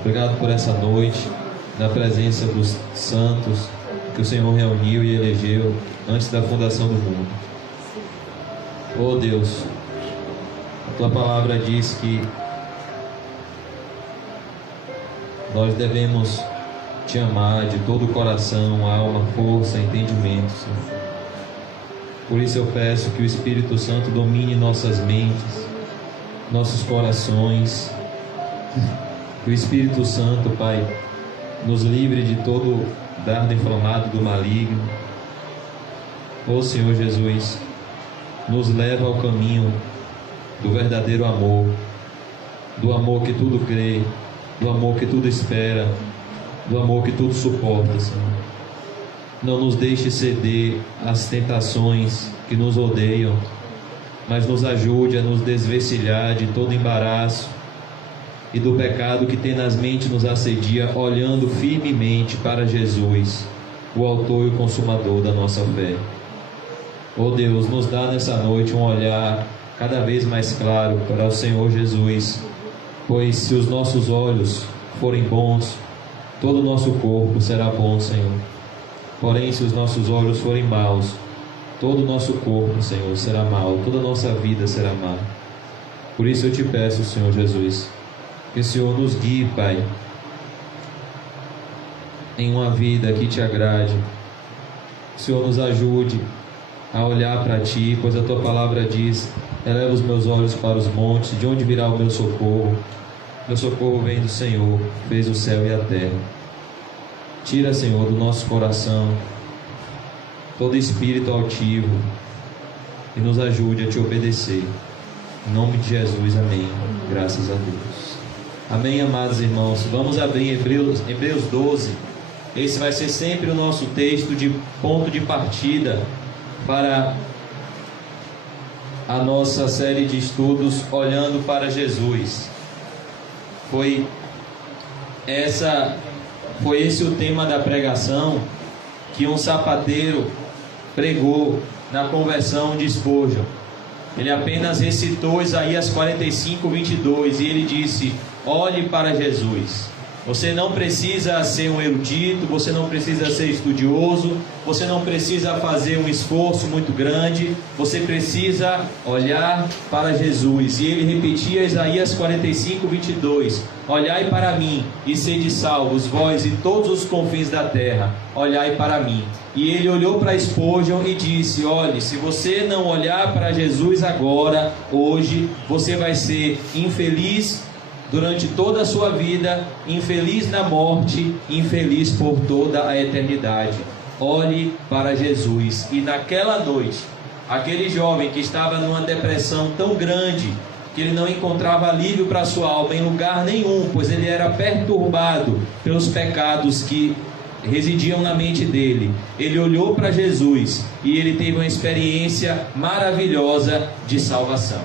Obrigado por essa noite, na presença dos santos que o Senhor reuniu e elegeu antes da fundação do mundo. Oh Deus, a Tua palavra diz que nós devemos Te amar de todo o coração, alma, força, entendimento, Senhor. Por isso eu peço que o Espírito Santo domine nossas mentes, nossos corações. Que o Espírito Santo, Pai, nos livre de todo dardo inflamado do maligno. Ó Senhor Jesus, nos leva ao caminho do verdadeiro amor, do amor que tudo crê, do amor que tudo espera, do amor que tudo suporta, Senhor. Não nos deixe ceder às tentações que nos odeiam, mas nos ajude a nos desvencilhar de todo embaraço e do pecado que tenazmente nos assedia, olhando firmemente para Jesus, o autor e o consumador da nossa fé. Oh Deus, nos dá nessa noite um olhar cada vez mais claro para o Senhor Jesus, pois se os nossos olhos forem bons, todo o nosso corpo será bom, Senhor. Porém, se os nossos olhos forem maus, todo o nosso corpo, Senhor, será mau, toda a nossa vida será má. Por isso eu te peço, Senhor Jesus, que o Senhor nos guie, Pai, em uma vida que Te agrade. Que o Senhor nos ajude a olhar para Ti, pois a Tua palavra diz: eleva os meus olhos para os montes, de onde virá o meu socorro? Meu socorro vem do Senhor, que fez o céu e a terra. Tira, Senhor, do nosso coração todo espírito altivo e nos ajude a Te obedecer. Em nome de Jesus, amém. Graças a Deus. Amém, amados irmãos. Vamos abrir Hebreus 12. Esse vai ser sempre o nosso texto de ponto de partida para a nossa série de estudos Olhando para Jesus. Foi esse o tema da pregação que um sapateiro pregou na conversão de Spurgeon. Ele apenas recitou Isaías 45, 22 e ele disse: olhe para Jesus. Você não precisa ser um erudito, você não precisa ser estudioso, você não precisa fazer um esforço muito grande, você precisa olhar para Jesus. E ele repetia Isaías 45, 22: olhai para mim e sede salvos, vós e todos os confins da terra, olhai para mim. E ele olhou para Spurgeon e disse: olhe, se você não olhar para Jesus agora, hoje, você vai ser infeliz durante toda a sua vida, infeliz na morte, infeliz por toda a eternidade. Olhe para Jesus. E naquela noite, aquele jovem que estava numa depressão tão grande que ele não encontrava alívio para a sua alma em lugar nenhum, pois ele era perturbado pelos pecados que residiam na mente dele, ele olhou para Jesus e ele teve uma experiência maravilhosa de salvação.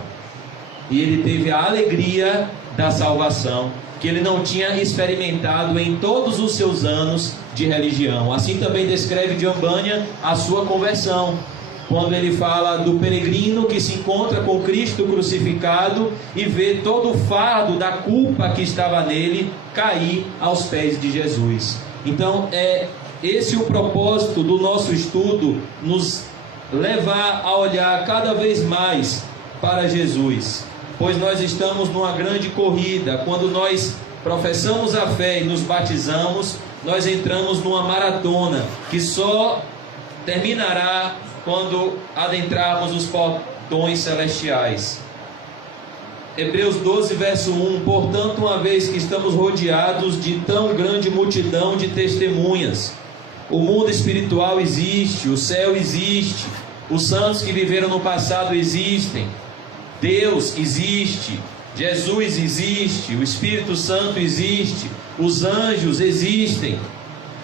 E ele teve a alegria da salvação que ele não tinha experimentado em todos os seus anos de religião. Assim também descreve John Bunyan a sua conversão, quando ele fala do peregrino que se encontra com Cristo crucificado e vê todo o fardo da culpa que estava nele cair aos pés de Jesus. Então é esse o propósito do nosso estudo, nos levar a olhar cada vez mais para Jesus, pois nós estamos numa grande corrida. Quando nós professamos a fé e nos batizamos, nós entramos numa maratona que só terminará quando adentrarmos os portões celestiais. Hebreus 12, verso 1: portanto, uma vez que estamos rodeados de tão grande multidão de testemunhas, o mundo espiritual existe, o céu existe, os santos que viveram no passado existem, Deus existe, Jesus existe, o Espírito Santo existe, os anjos existem.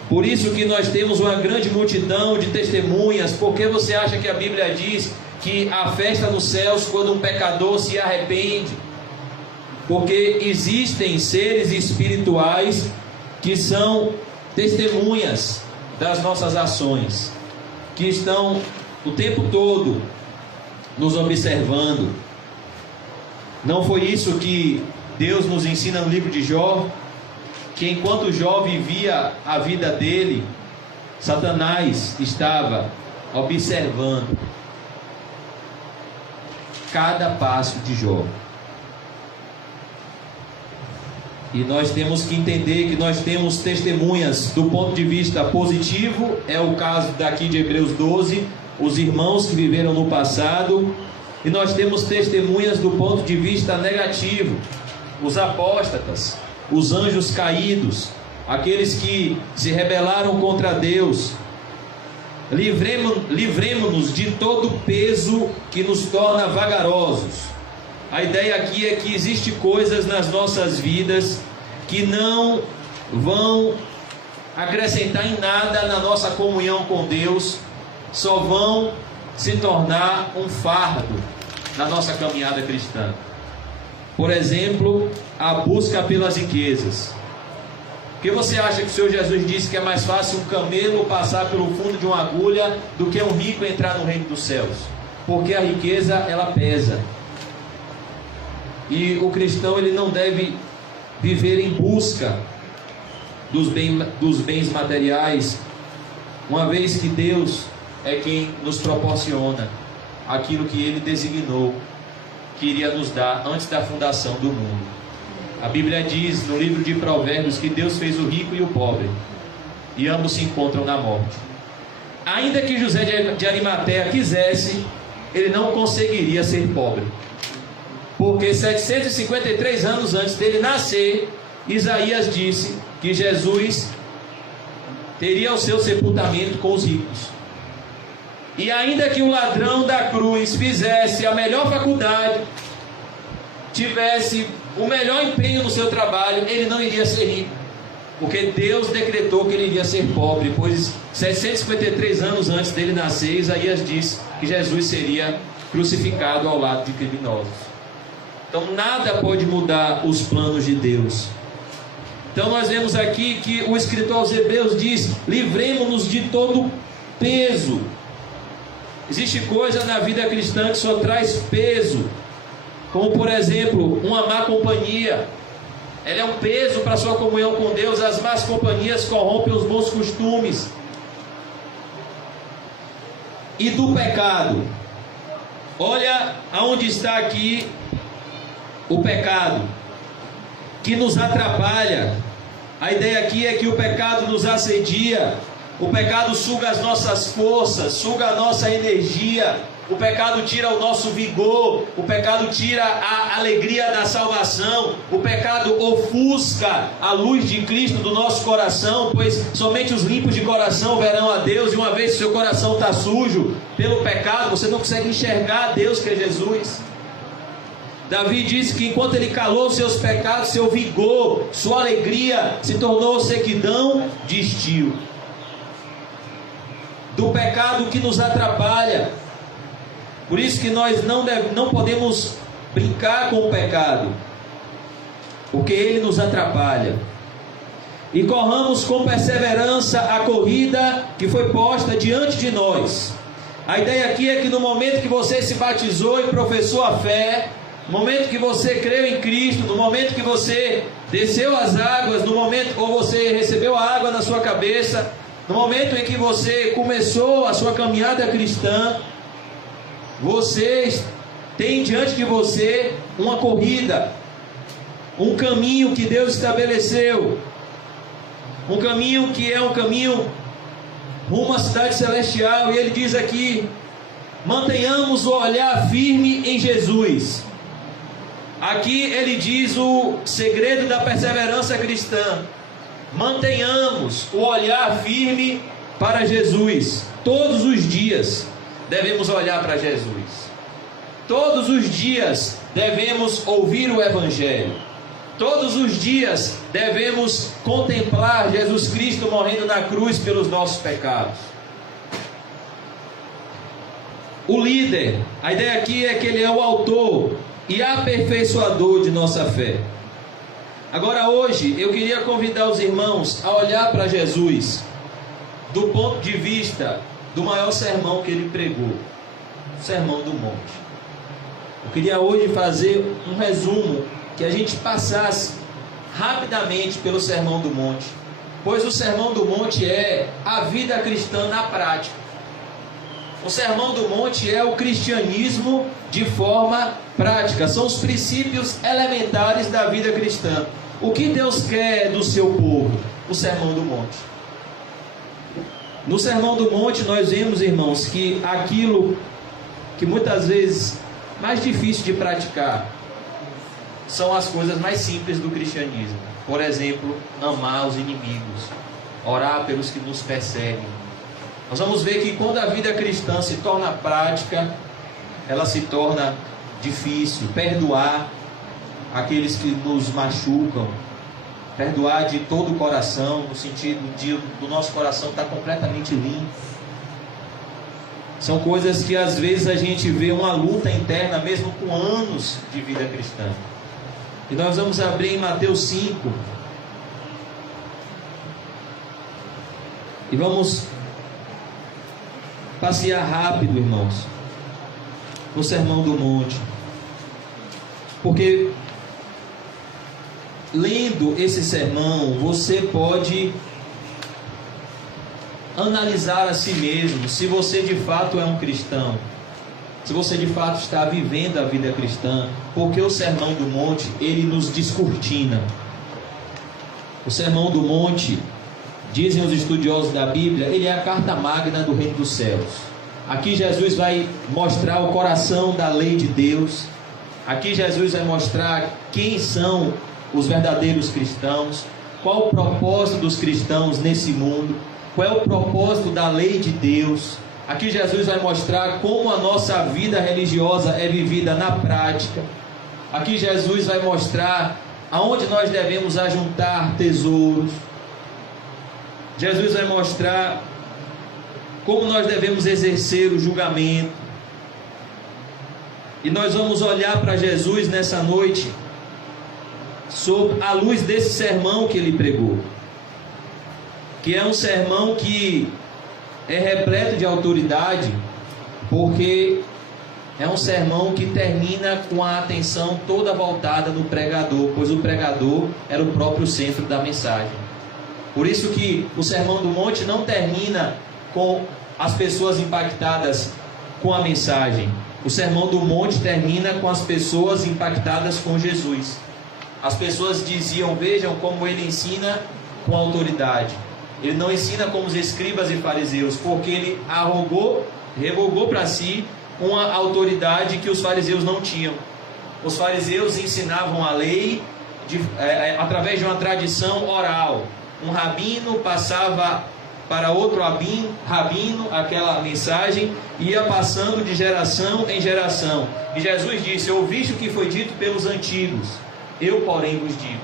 Por isso que nós temos uma grande multidão de testemunhas. Por que você acha que a Bíblia diz que há festa nos céus quando um pecador se arrepende? Porque existem seres espirituais que são testemunhas das nossas ações, que estão o tempo todo nos observando. Não foi isso que Deus nos ensina no livro de Jó? que enquanto Jó vivia a vida dele, Satanás estava observando cada passo de Jó. E nós temos que entender que nós temos testemunhas do ponto de vista positivo, é o caso daqui de Hebreus 12, os irmãos que viveram no passado, e nós temos testemunhas do ponto de vista negativo, os apóstatas, os anjos caídos, aqueles que se rebelaram contra Deus. Livremo-nos de todo peso que nos torna vagarosos. A ideia aqui é que existem coisas nas nossas vidas que não vão acrescentar em nada na nossa comunhão com Deus, só vão se tornar um fardo na nossa caminhada cristã. Por exemplo, a busca pelas riquezas. Por que você acha que o Senhor Jesus disse que é mais fácil um camelo passar pelo fundo de uma agulha do que um rico entrar no reino dos céus? Porque a riqueza, ela pesa. E o cristão, ele não deve viver em busca dos bens materiais, uma vez que Deus é quem nos proporciona aquilo que Ele designou que iria nos dar antes da fundação do mundo. A Bíblia diz no livro de Provérbios que Deus fez o rico e o pobre, e ambos se encontram na morte. Ainda que José de Arimateia quisesse, ele não conseguiria ser pobre, porque 753 anos antes dele nascer, Isaías disse que Jesus teria o seu sepultamento com os ricos. E ainda que o ladrão da cruz fizesse a melhor faculdade, tivesse o melhor empenho no seu trabalho, ele não iria ser rico, porque Deus decretou que ele iria ser pobre, pois 753 anos antes dele nascer, Isaías disse que Jesus seria crucificado ao lado de criminosos. Então nada pode mudar os planos de Deus. Então nós vemos aqui que o escritor aos Hebreus diz: livremo-nos de todo peso. Existe coisa na vida cristã que só traz peso, como por exemplo, uma má companhia. Ela é um peso para a sua comunhão com Deus. As más companhias corrompem os bons costumes. E do pecado, olha aonde está aqui o pecado, que nos atrapalha. A ideia aqui é que o pecado nos assedia. O pecado suga as nossas forças, suga a nossa energia. O pecado tira o nosso vigor. O pecado tira a alegria da salvação. O pecado ofusca a luz de Cristo do nosso coração, pois somente os limpos de coração verão a Deus. E uma vez que seu coração está sujo pelo pecado, você não consegue enxergar a Deus, que é Jesus. Davi disse que enquanto ele calou seus pecados, seu vigor, sua alegria se tornou sequidão de estio. Do pecado que nos atrapalha. Por isso que nós não podemos brincar com o pecado, porque ele nos atrapalha. E corramos com perseverança a corrida que foi posta diante de nós. A ideia aqui é que no momento que você se batizou e professou a fé, no momento que você creu em Cristo, no momento que você desceu as águas, no momento ou você recebeu a água na sua cabeça, no momento em que você começou a sua caminhada cristã, você tem diante de você uma corrida, um caminho que Deus estabeleceu, um caminho que é um caminho rumo à cidade celestial. E ele diz aqui: mantenhamos o olhar firme em Jesus. Aqui ele diz o segredo da perseverança cristã: mantenhamos o olhar firme para Jesus. Todos os dias devemos olhar para Jesus. Todos os dias devemos ouvir o Evangelho. Todos os dias devemos contemplar Jesus Cristo morrendo na cruz pelos nossos pecados. O líder, a ideia aqui é que ele é o autor e aperfeiçoador de nossa fé. Agora hoje eu queria convidar os irmãos a olhar para Jesus do ponto de vista do maior sermão que ele pregou, o Sermão do Monte. Eu queria hoje fazer um resumo, que a gente passasse rapidamente pelo Sermão do Monte, pois o Sermão do Monte é a vida cristã na prática. O Sermão do Monte é o cristianismo de forma prática, são os princípios elementares da vida cristã. O que Deus quer do seu povo? O Sermão do Monte. No Sermão do Monte nós vemos, irmãos, que aquilo que muitas vezes mais difícil de praticar são as coisas mais simples do cristianismo. Por exemplo, amar os inimigos, orar pelos que nos perseguem. Nós vamos ver que quando a vida cristã se torna prática, ela se torna difícil. Perdoar aqueles que nos machucam, perdoar de todo o coração, no sentido do nosso coração estar completamente limpo. São coisas que às vezes a gente vê uma luta interna, mesmo com anos de vida cristã. E nós vamos abrir em Mateus 5. E vamos passear rápido, irmãos, no Sermão do Monte. Porque lendo esse sermão, você pode analisar a si mesmo, se você de fato é um cristão, se você de fato está vivendo a vida cristã, porque o Sermão do Monte, ele nos descortina. O Sermão do Monte, dizem os estudiosos da Bíblia, ele é a carta magna do reino dos céus. Aqui Jesus vai mostrar o coração da lei de Deus. Aqui Jesus vai mostrar quem são os verdadeiros cristãos, qual o propósito dos cristãos nesse mundo, qual é o propósito da lei de Deus. Aqui Jesus vai mostrar como a nossa vida religiosa é vivida na prática. Aqui Jesus vai mostrar aonde nós devemos ajuntar tesouros. Jesus vai mostrar como nós devemos exercer o julgamento. E nós vamos olhar para Jesus nessa noite sob a luz desse sermão que ele pregou, que é um sermão que é repleto de autoridade, porque é um sermão que termina com a atenção toda voltada no pregador, pois o pregador era o próprio centro da mensagem. Por isso que o Sermão do Monte não termina com as pessoas impactadas com a mensagem. O Sermão do Monte termina com as pessoas impactadas com Jesus. As pessoas diziam: vejam como ele ensina com autoridade. Ele não ensina como os escribas e fariseus, porque ele revogou para si uma autoridade que os fariseus não tinham. Os fariseus ensinavam a lei através de uma tradição oral. Um rabino passava para outro rabino aquela mensagem, ia passando de geração em geração. E Jesus disse: ouviste o que foi dito pelos antigos, eu porém vos digo.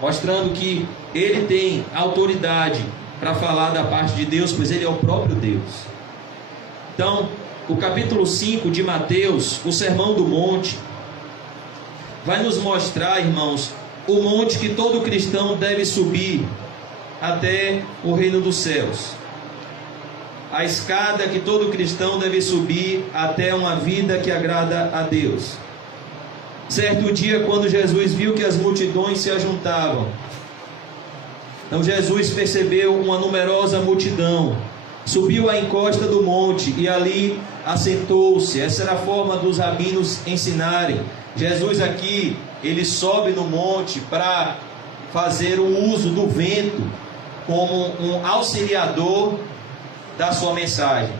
Mostrando que ele tem autoridade para falar da parte de Deus, pois ele é o próprio Deus. Então, o capítulo 5 de Mateus, o Sermão do Monte, vai nos mostrar, irmãos, o monte que todo cristão deve subir até o reino dos céus. A escada que todo cristão deve subir até uma vida que agrada a Deus. Certo dia, quando Jesus viu que as multidões se ajuntavam, então Jesus percebeu uma numerosa multidão, subiu à encosta do monte e ali assentou-se. Essa era a forma dos rabinos ensinarem. Jesus aqui, ele sobe no monte para fazer o uso do vento como um auxiliador da sua mensagem.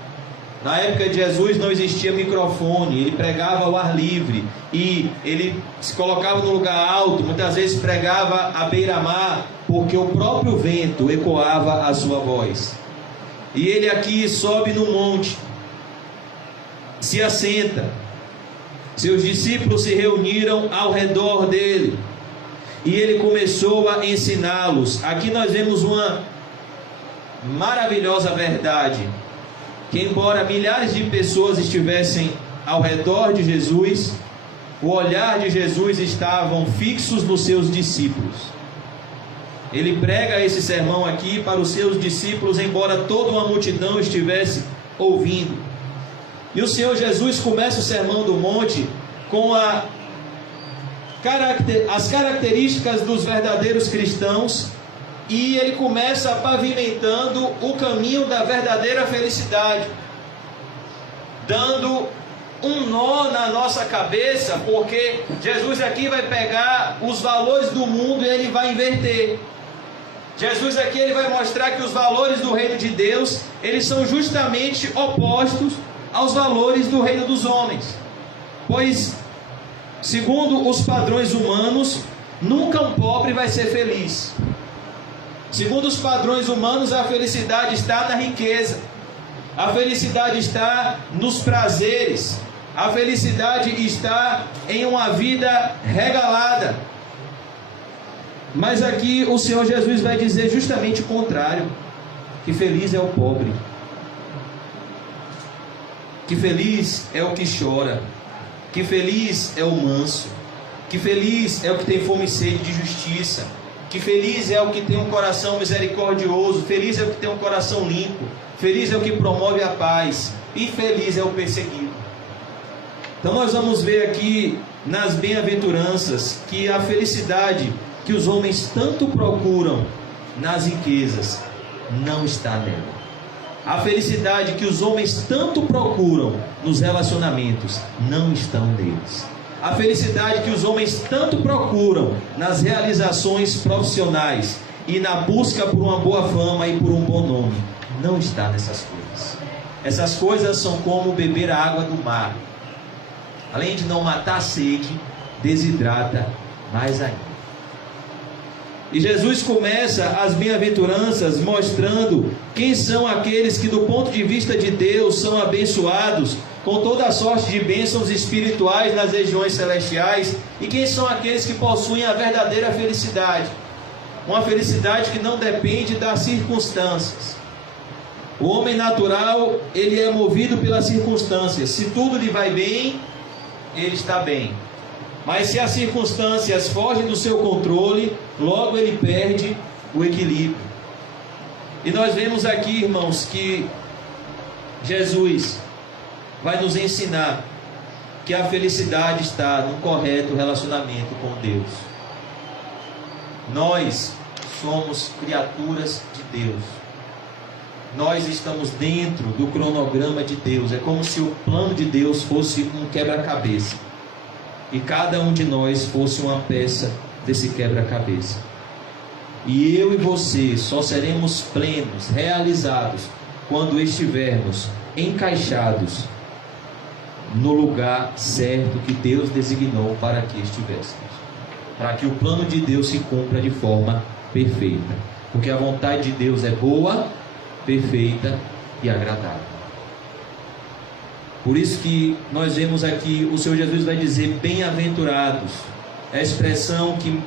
Na época de Jesus não existia microfone, ele pregava ao ar livre e ele se colocava no lugar alto, muitas vezes pregava à beira-mar, porque o próprio vento ecoava a sua voz. E ele aqui sobe no monte, se assenta, seus discípulos se reuniram ao redor dele e ele começou a ensiná-los. Aqui nós vemos uma maravilhosa verdade, que embora milhares de pessoas estivessem ao redor de Jesus, o olhar de Jesus estavam fixos nos seus discípulos. Ele prega esse sermão aqui para os seus discípulos, embora toda uma multidão estivesse ouvindo. E o Senhor Jesus começa o Sermão do Monte com a as características dos verdadeiros cristãos, e ele começa pavimentando o caminho da verdadeira felicidade, dando um nó na nossa cabeça, porque Jesus aqui vai pegar os valores do mundo e ele vai inverter. Jesus aqui ele vai mostrar que os valores do reino de Deus, eles são justamente opostos aos valores do reino dos homens. Pois, segundo os padrões humanos, nunca um pobre vai ser feliz. Segundo os padrões humanos, a felicidade está na riqueza. A felicidade está nos prazeres. A felicidade está em uma vida regalada. Mas aqui o Senhor Jesus vai dizer justamente o contrário: que feliz é o pobre, que feliz é o que chora, que feliz é o manso, que feliz é o que tem fome e sede de justiça, que feliz é o que tem um coração misericordioso, feliz é o que tem um coração limpo, feliz é o que promove a paz, e feliz é o perseguido. Então nós vamos ver aqui nas bem-aventuranças que a felicidade que os homens tanto procuram nas riquezas não está nela. A felicidade que os homens tanto procuram nos relacionamentos não estão neles. A felicidade que os homens tanto procuram nas realizações profissionais e na busca por uma boa fama e por um bom nome não está nessas coisas. Essas coisas são como beber a água do mar. Além de não matar a sede, desidrata mais ainda. E Jesus começa as bem-aventuranças mostrando quem são aqueles que, do ponto de vista de Deus, são abençoados com toda a sorte de bênçãos espirituais nas regiões celestiais, e quem são aqueles que possuem a verdadeira felicidade, uma felicidade que não depende das circunstâncias. O homem natural, ele é movido pelas circunstâncias. Se tudo lhe vai bem, ele está bem. Mas se as circunstâncias fogem do seu controle, logo ele perde o equilíbrio. E nós vemos aqui, irmãos, que Jesus vai nos ensinar que a felicidade está no correto relacionamento com Deus. Nós somos criaturas de Deus. Nós estamos dentro do cronograma de Deus. É como se o plano de Deus fosse um quebra-cabeça e cada um de nós fosse uma peça desse quebra-cabeça. E eu e você só seremos plenos, realizados, quando estivermos encaixados no lugar certo que Deus designou para que estivéssemos, para que o plano de Deus se cumpra de forma perfeita, porque a vontade de Deus é boa, perfeita e agradável. Por isso que nós vemos aqui, o Senhor Jesus vai dizer bem-aventurados, é a expressão que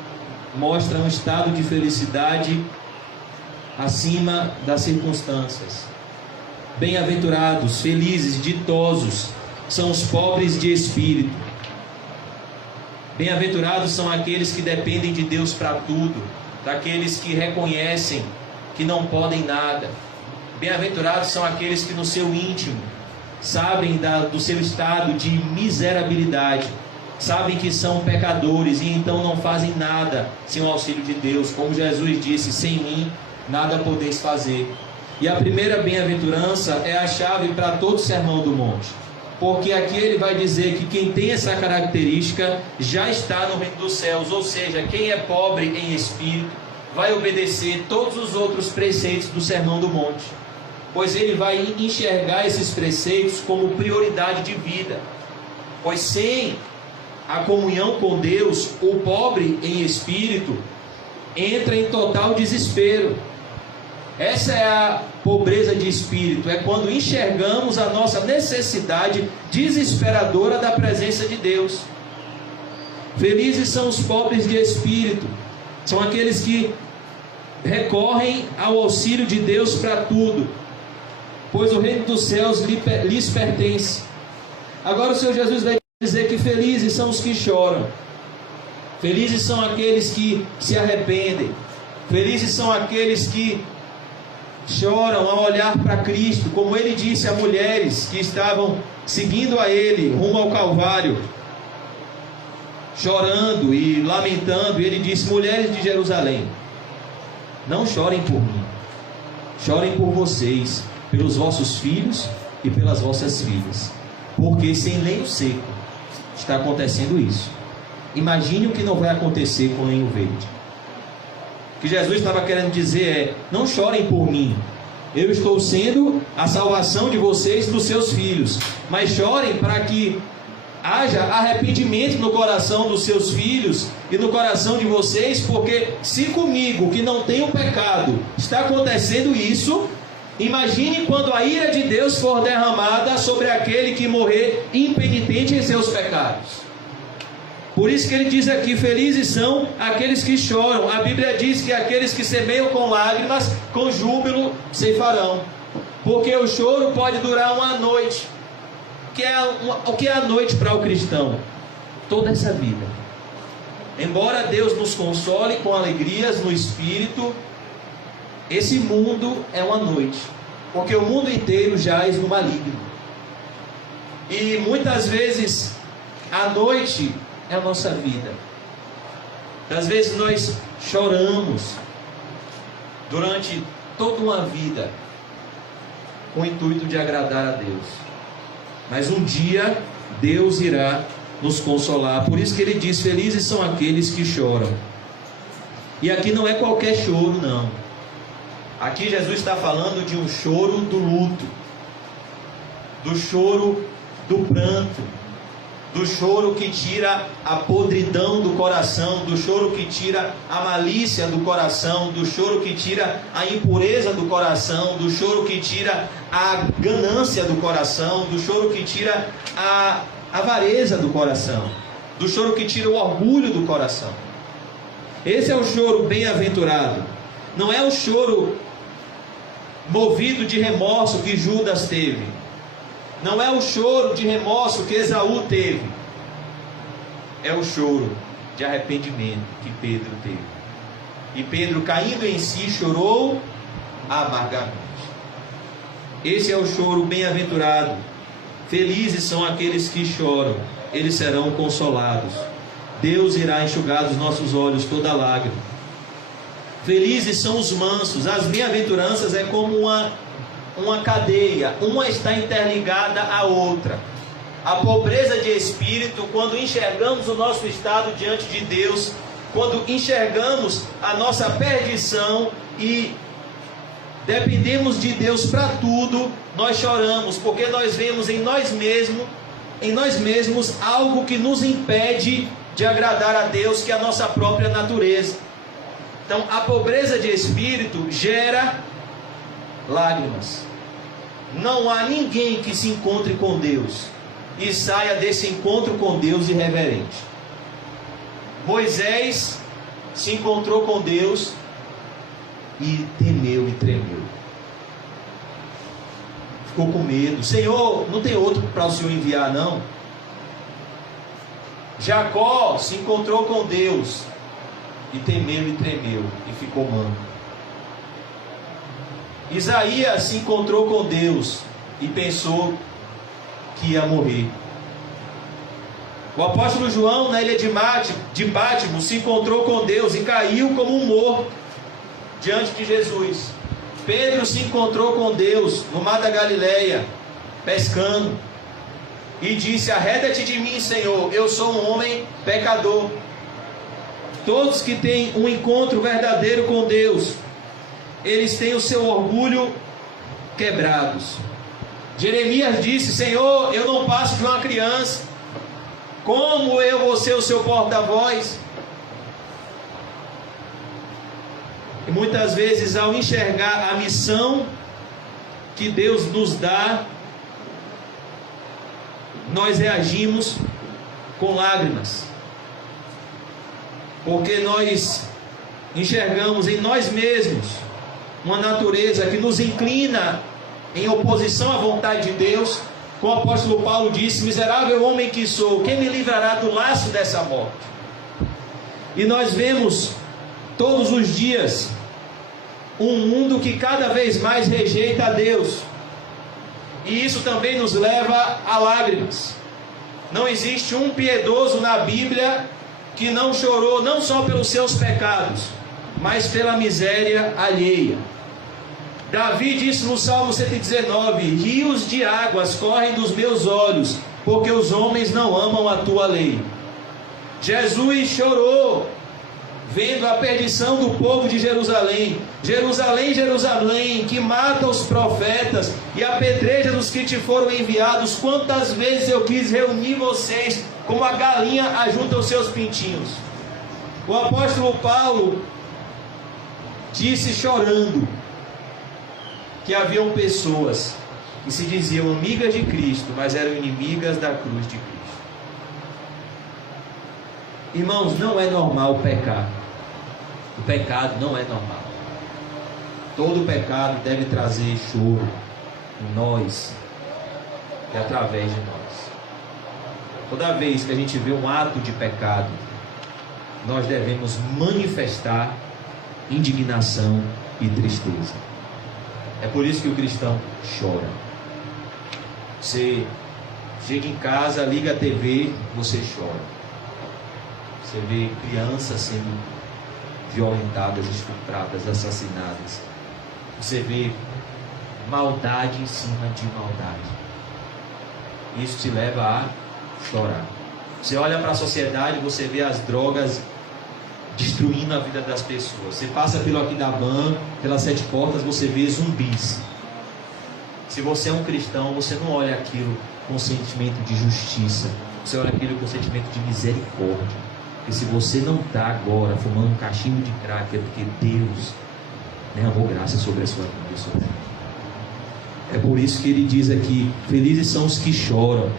mostra um estado de felicidade acima das circunstâncias. Bem-aventurados, felizes, ditosos são os pobres de espírito. Bem-aventurados são aqueles que dependem de Deus para tudo, daqueles que reconhecem que não podem nada. Bem-aventurados são aqueles que no seu íntimo sabem do seu estado de miserabilidade, sabem que são pecadores e então não fazem nada sem o auxílio de Deus. Como Jesus disse, sem mim nada podeis fazer. E a primeira bem-aventurança é a chave para todo o Sermão do Monte, porque aqui ele vai dizer que quem tem essa característica já está no reino dos céus, ou seja, quem é pobre em espírito vai obedecer todos os outros preceitos do Sermão do Monte, pois ele vai enxergar esses preceitos como prioridade de vida. Pois sem a comunhão com Deus, o pobre em espírito entra em total desespero. Essa é a pobreza de espírito, é quando enxergamos a nossa necessidade desesperadora da presença de Deus. Felizes são os pobres de espírito, são aqueles que recorrem ao auxílio de Deus para tudo, pois o reino dos céus lhes pertence. Agora o Senhor Jesus vai dizer que felizes são os que choram, felizes são aqueles que se arrependem, felizes são aqueles que choram ao olhar para Cristo, como ele disse a mulheres que estavam seguindo a ele rumo ao Calvário. chorando e lamentando, e ele disse: mulheres de Jerusalém, não chorem por mim, chorem por vocês, pelos vossos filhos e pelas vossas filhas, porque sem lenho seco está acontecendo isso. Imagine o que não vai acontecer com lenho verde. O que Jesus estava querendo dizer é: não chorem por mim, eu estou sendo a salvação de vocês e dos seus filhos, mas chorem para que haja arrependimento no coração dos seus filhos e no coração de vocês, porque se comigo, que não tenho pecado, está acontecendo isso, imagine quando a ira de Deus for derramada sobre aquele que morrer impenitente em seus pecados. Por isso que ele diz aqui: felizes são aqueles que choram. A Bíblia diz que aqueles que semeiam com lágrimas, com júbilo ceifarão. Porque o choro pode durar uma noite. O que é a noite para o cristão? Toda essa vida. Embora Deus nos console com alegrias no espírito, esse mundo é uma noite, porque o mundo inteiro jaz no maligno. E muitas vezes a noite é a nossa vida. Às vezes nós choramos durante toda uma vida com o intuito de agradar a Deus, mas um dia Deus irá nos consolar. Por isso que ele diz: felizes são aqueles que choram. E aqui não é qualquer choro, não. Aqui Jesus está falando de um choro do luto, do choro do pranto, do choro que tira a podridão do coração, do choro que tira a malícia do coração, do choro que tira a impureza do coração, do choro que tira a ganância do coração, do choro que tira a avareza do coração, do choro que tira o orgulho do coração. Esse é o choro bem-aventurado. Não é o choro movido de remorso que Judas teve. Não é o choro de remorso que Esaú teve. É o choro de arrependimento que Pedro teve. E Pedro, caindo em si, chorou amargamente. Esse é o choro bem-aventurado. Felizes são aqueles que choram, eles serão consolados. Deus irá enxugar dos nossos olhos toda lágrima. Felizes são os mansos. As bem-aventuranças é como uma cadeia, uma está interligada à outra. A pobreza de espírito, quando enxergamos o nosso estado diante de Deus, quando enxergamos a nossa perdição e dependemos de Deus para tudo, nós choramos, porque nós vemos em nós mesmos algo que nos impede de agradar a Deus, que é a nossa própria natureza. Então, a pobreza de espírito gera lágrimas. Não há ninguém que se encontre com Deus e saia desse encontro com Deus irreverente. Moisés se encontrou com Deus e temeu e tremeu. Ficou com medo. Senhor, não tem outro para o Senhor enviar, não? Jacó se encontrou com Deus e temeu e tremeu e ficou manco. Isaías se encontrou com Deus e pensou que ia morrer. O apóstolo João, na ilha de Patmos, se encontrou com Deus e caiu como um morto diante de Jesus. Pedro se encontrou com Deus no mar da Galileia, pescando, e disse: arreda-te de mim, Senhor, eu sou um homem pecador. Todos que têm um encontro verdadeiro com Deus, eles têm o seu orgulho quebrados. Jeremias disse: Senhor, eu não passo de uma criança, como eu vou ser o seu porta-voz? E muitas vezes, ao enxergar a missão que Deus nos dá, nós reagimos com lágrimas, porque nós enxergamos em nós mesmos uma natureza que nos inclina em oposição à vontade de Deus. Como o apóstolo Paulo disse: miserável homem que sou, quem me livrará do laço dessa morte? E nós vemos todos os dias um mundo que cada vez mais rejeita a Deus, e isso também nos leva a lágrimas. Não existe um piedoso na Bíblia que não chorou não só pelos seus pecados, mas pela miséria alheia. Davi disse no Salmo 119: rios de águas correm dos meus olhos, porque os homens não amam a tua lei. Jesus chorou vendo a perdição do povo de Jerusalém. Jerusalém, Jerusalém, que mata os profetas e apedreja dos que te foram enviados. Quantas vezes eu quis reunir vocês, como a galinha ajunta os seus pintinhos. O apóstolo Paulo disse chorando que haviam pessoas que se diziam amigas de Cristo, mas eram inimigas da cruz de Cristo. Irmãos, não é normal pecar. O pecado não é normal. Todo pecado deve trazer choro em nós e através de nós. Toda vez que a gente vê um ato de pecado, nós devemos manifestar indignação e tristeza. É por isso que o cristão chora. Você chega em casa, liga a TV, você chora. Você vê crianças sendo violentadas, estupradas, assassinadas. Você vê maldade em cima de maldade. Isso te leva a chorar. Você olha para a sociedade, você vê as drogas destruindo a vida das pessoas. Você passa pelo Aquidauã, pelas 7 portas, você vê zumbis. Se você é um cristão, você não olha aquilo com sentimento de justiça. Você olha aquilo com sentimento de misericórdia. Porque se você não está agora fumando um cachimbo de crack, é porque Deus derramou graça sobre a sua vida. É por isso que ele diz aqui: felizes são os que choram.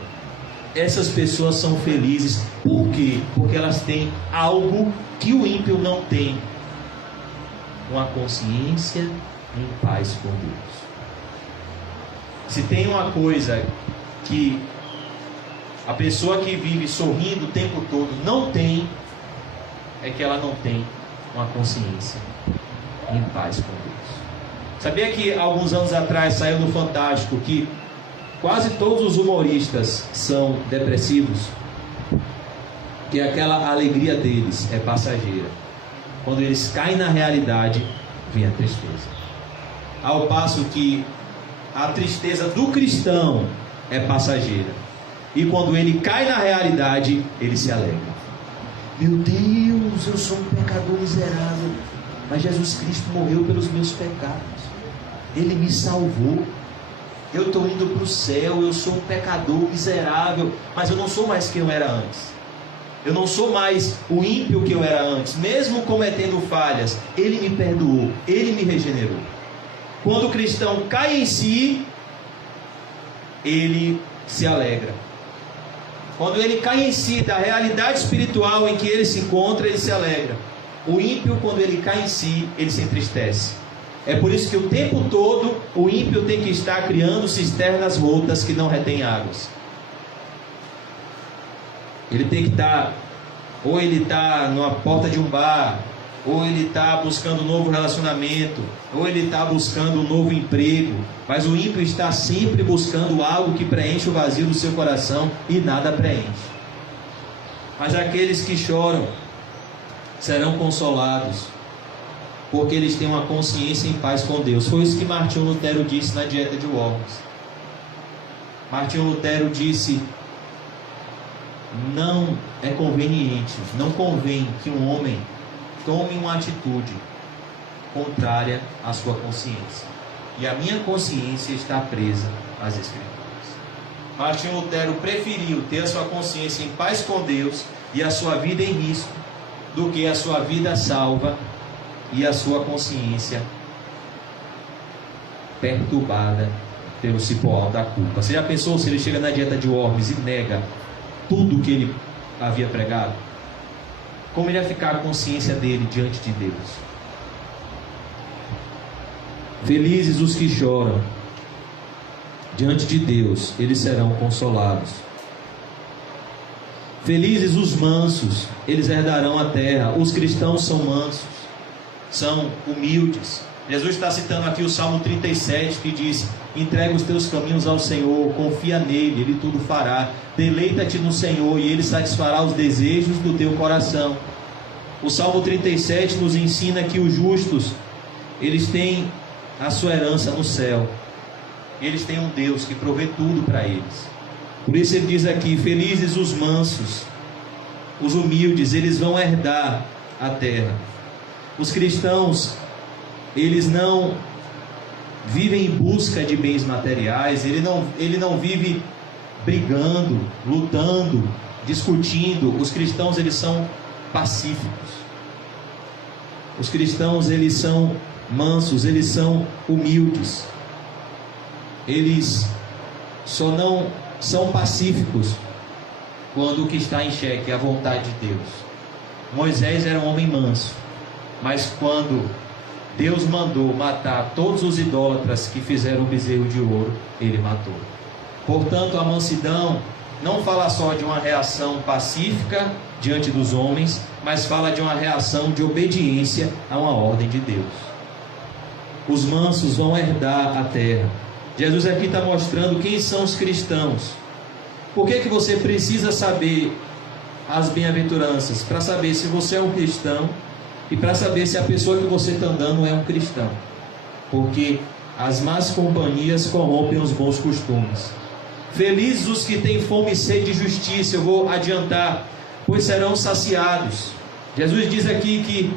Essas pessoas são felizes. Por quê? Porque elas têm algo que o ímpio não tem: uma consciência em paz com Deus. Se tem uma coisa que a pessoa que vive sorrindo o tempo todo não tem, é que ela não tem uma consciência em paz com Deus. Sabia que alguns anos atrás saiu no Fantástico que quase todos os humoristas são depressivos? Que aquela alegria deles é passageira. Quando eles caem na realidade, vem a tristeza. Ao passo que a tristeza do cristão é passageira. E quando ele cai na realidade, ele se alegra. Meu Deus, eu sou um pecador miserável, mas Jesus Cristo morreu pelos meus pecados. Ele me salvou. Eu estou indo para o céu. Eu sou um pecador miserável, mas eu não sou mais quem eu era antes. Eu não sou mais o ímpio que eu era antes. Mesmo cometendo falhas, Ele me perdoou, Ele me regenerou. Quando o cristão cai em si, ele se alegra. Quando ele cai em si da realidade espiritual em que ele se encontra, ele se alegra. O ímpio, quando ele cai em si, ele se entristece. É por isso que o tempo todo o ímpio tem que estar criando cisternas rotas que não retêm águas. Ele tem que estar, ou ele está na porta de um bar, ou ele está buscando um novo relacionamento, ou ele está buscando um novo emprego. Mas o ímpio está sempre buscando algo que preenche o vazio do seu coração, e nada preenche. Mas aqueles que choram serão consolados, porque eles têm uma consciência em paz com Deus. Foi isso que Martinho Lutero disse na Dieta de Worms. Martinho Lutero disse: não é conveniente, não convém que um homem tome uma atitude contrária à sua consciência. E a minha consciência está presa às Escrituras. Martinho Lutero preferiu ter a sua consciência em paz com Deus e a sua vida em risco, do que a sua vida salva e a sua consciência perturbada pelo cipoal da culpa. Você já pensou se ele chega na Dieta de Worms e nega tudo que ele havia pregado? Como ele ia ficar a consciência dele diante de Deus? Felizes os que choram, diante de Deus eles serão consolados. Felizes os mansos, eles herdarão a terra. Os cristãos são mansos, são humildes, Jesus está citando aqui o Salmo 37, que diz: entrega os teus caminhos ao Senhor, confia nele, ele tudo fará. Deleita-te no Senhor e ele satisfará os desejos do teu coração. O Salmo 37 nos ensina que os justos, eles têm a sua herança no céu. Eles têm um Deus que provê tudo para eles. Por isso ele diz aqui: felizes os mansos, os humildes, eles vão herdar a terra. Os cristãos, eles não vivem em busca de bens materiais, ele não vive brigando, lutando, discutindo. Os cristãos, eles são pacíficos. Os cristãos, eles são mansos, eles são humildes. Eles só não são pacíficos quando o que está em xeque é a vontade de Deus. Moisés era um homem manso, mas quando Deus mandou matar todos os idólatras que fizeram o bezerro de ouro, ele matou. Portanto, a mansidão não fala só de uma reação pacífica diante dos homens, mas fala de uma reação de obediência a uma ordem de Deus. Os mansos vão herdar a terra. Jesus aqui está mostrando quem são os cristãos. Por que você precisa saber as bem-aventuranças? Para saber se você é um cristão e para saber se a pessoa que você está andando é um cristão. Porque as más companhias corrompem os bons costumes. Felizes os que têm fome e sede de justiça, eu vou adiantar, pois serão saciados. Jesus diz aqui que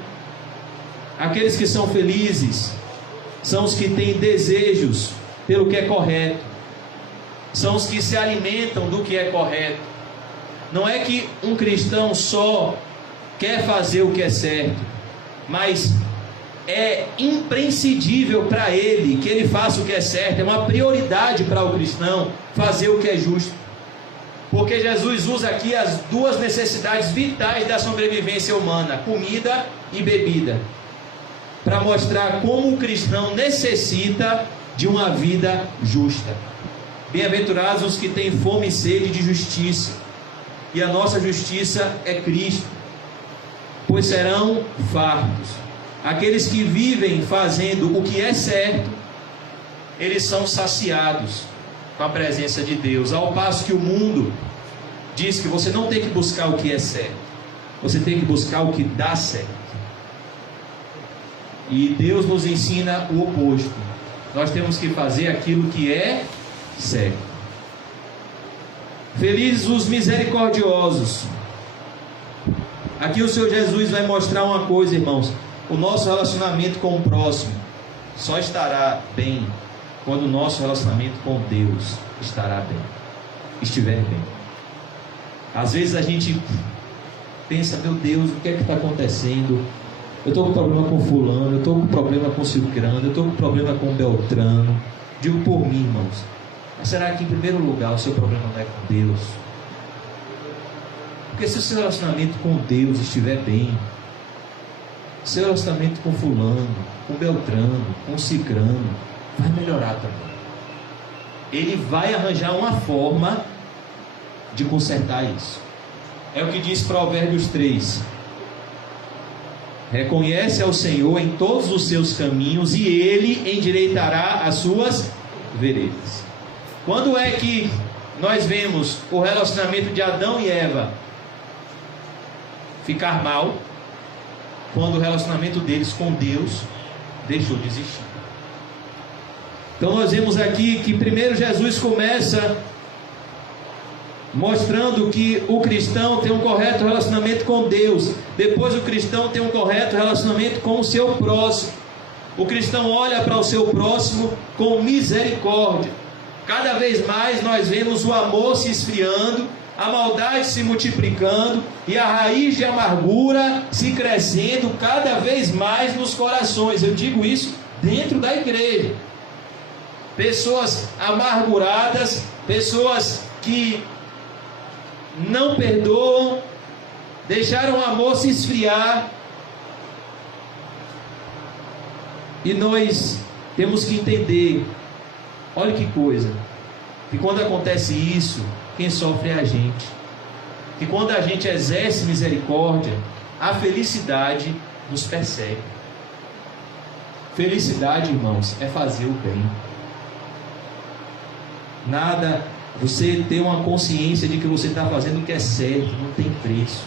aqueles que são felizes são os que têm desejos pelo que é correto, são os que se alimentam do que é correto. Não é que um cristão só quer fazer o que é certo, mas é imprescindível para ele que ele faça o que é certo. É uma prioridade para o cristão fazer o que é justo, porque Jesus usa aqui as duas necessidades vitais da sobrevivência humana, comida e bebida, para mostrar como o cristão necessita de uma vida justa. Bem-aventurados os que têm fome e sede de justiça, e a nossa justiça é Cristo, pois serão fartos. Aqueles que vivem fazendo o que é certo, eles são saciados com a presença de Deus, ao passo que o mundo diz que você não tem que buscar o que é certo, você tem que buscar o que dá certo. E Deus nos ensina o oposto. Nós temos que fazer aquilo que é certo. Felizes os misericordiosos. Aqui o Senhor Jesus vai mostrar uma coisa, irmãos: o nosso relacionamento com o próximo só estará bem quando o nosso relacionamento com Deus estiver bem. Às vezes a gente pensa: meu Deus, o que é que está acontecendo? Eu estou com problema com fulano, eu estou com problema com ciclano, eu estou com problema com beltrano. Digo por mim, irmãos, mas será que em primeiro lugar o seu problema não é com Deus? Porque se o seu relacionamento com Deus estiver bem, seu relacionamento com fulano, com beltrano, com ciclano vai melhorar também. Ele vai arranjar uma forma de consertar isso. É o que diz Provérbios 3. Reconhece ao Senhor em todos os seus caminhos e Ele endireitará as suas veredas. Quando é que nós vemos o relacionamento de Adão e Eva ficar mal? Quando o relacionamento deles com Deus deixou de existir. Então nós vemos aqui que primeiro Jesus começa mostrando que o cristão tem um correto relacionamento com Deus. Depois o cristão tem um correto relacionamento com o seu próximo. O cristão olha para o seu próximo com misericórdia. Cada vez mais nós vemos o amor se esfriando, a maldade se multiplicando e a raiz de amargura se crescendo cada vez mais nos corações. Eu digo isso dentro da igreja. Pessoas amarguradas, pessoas que não perdoam, deixaram o amor se esfriar. E nós temos que entender, olha que coisa, que quando acontece isso, quem sofre é a gente. Que quando a gente exerce misericórdia, a felicidade nos persegue. Felicidade, irmãos, é fazer o bem. Nada, você ter uma consciência de que você está fazendo o que é certo, não tem preço.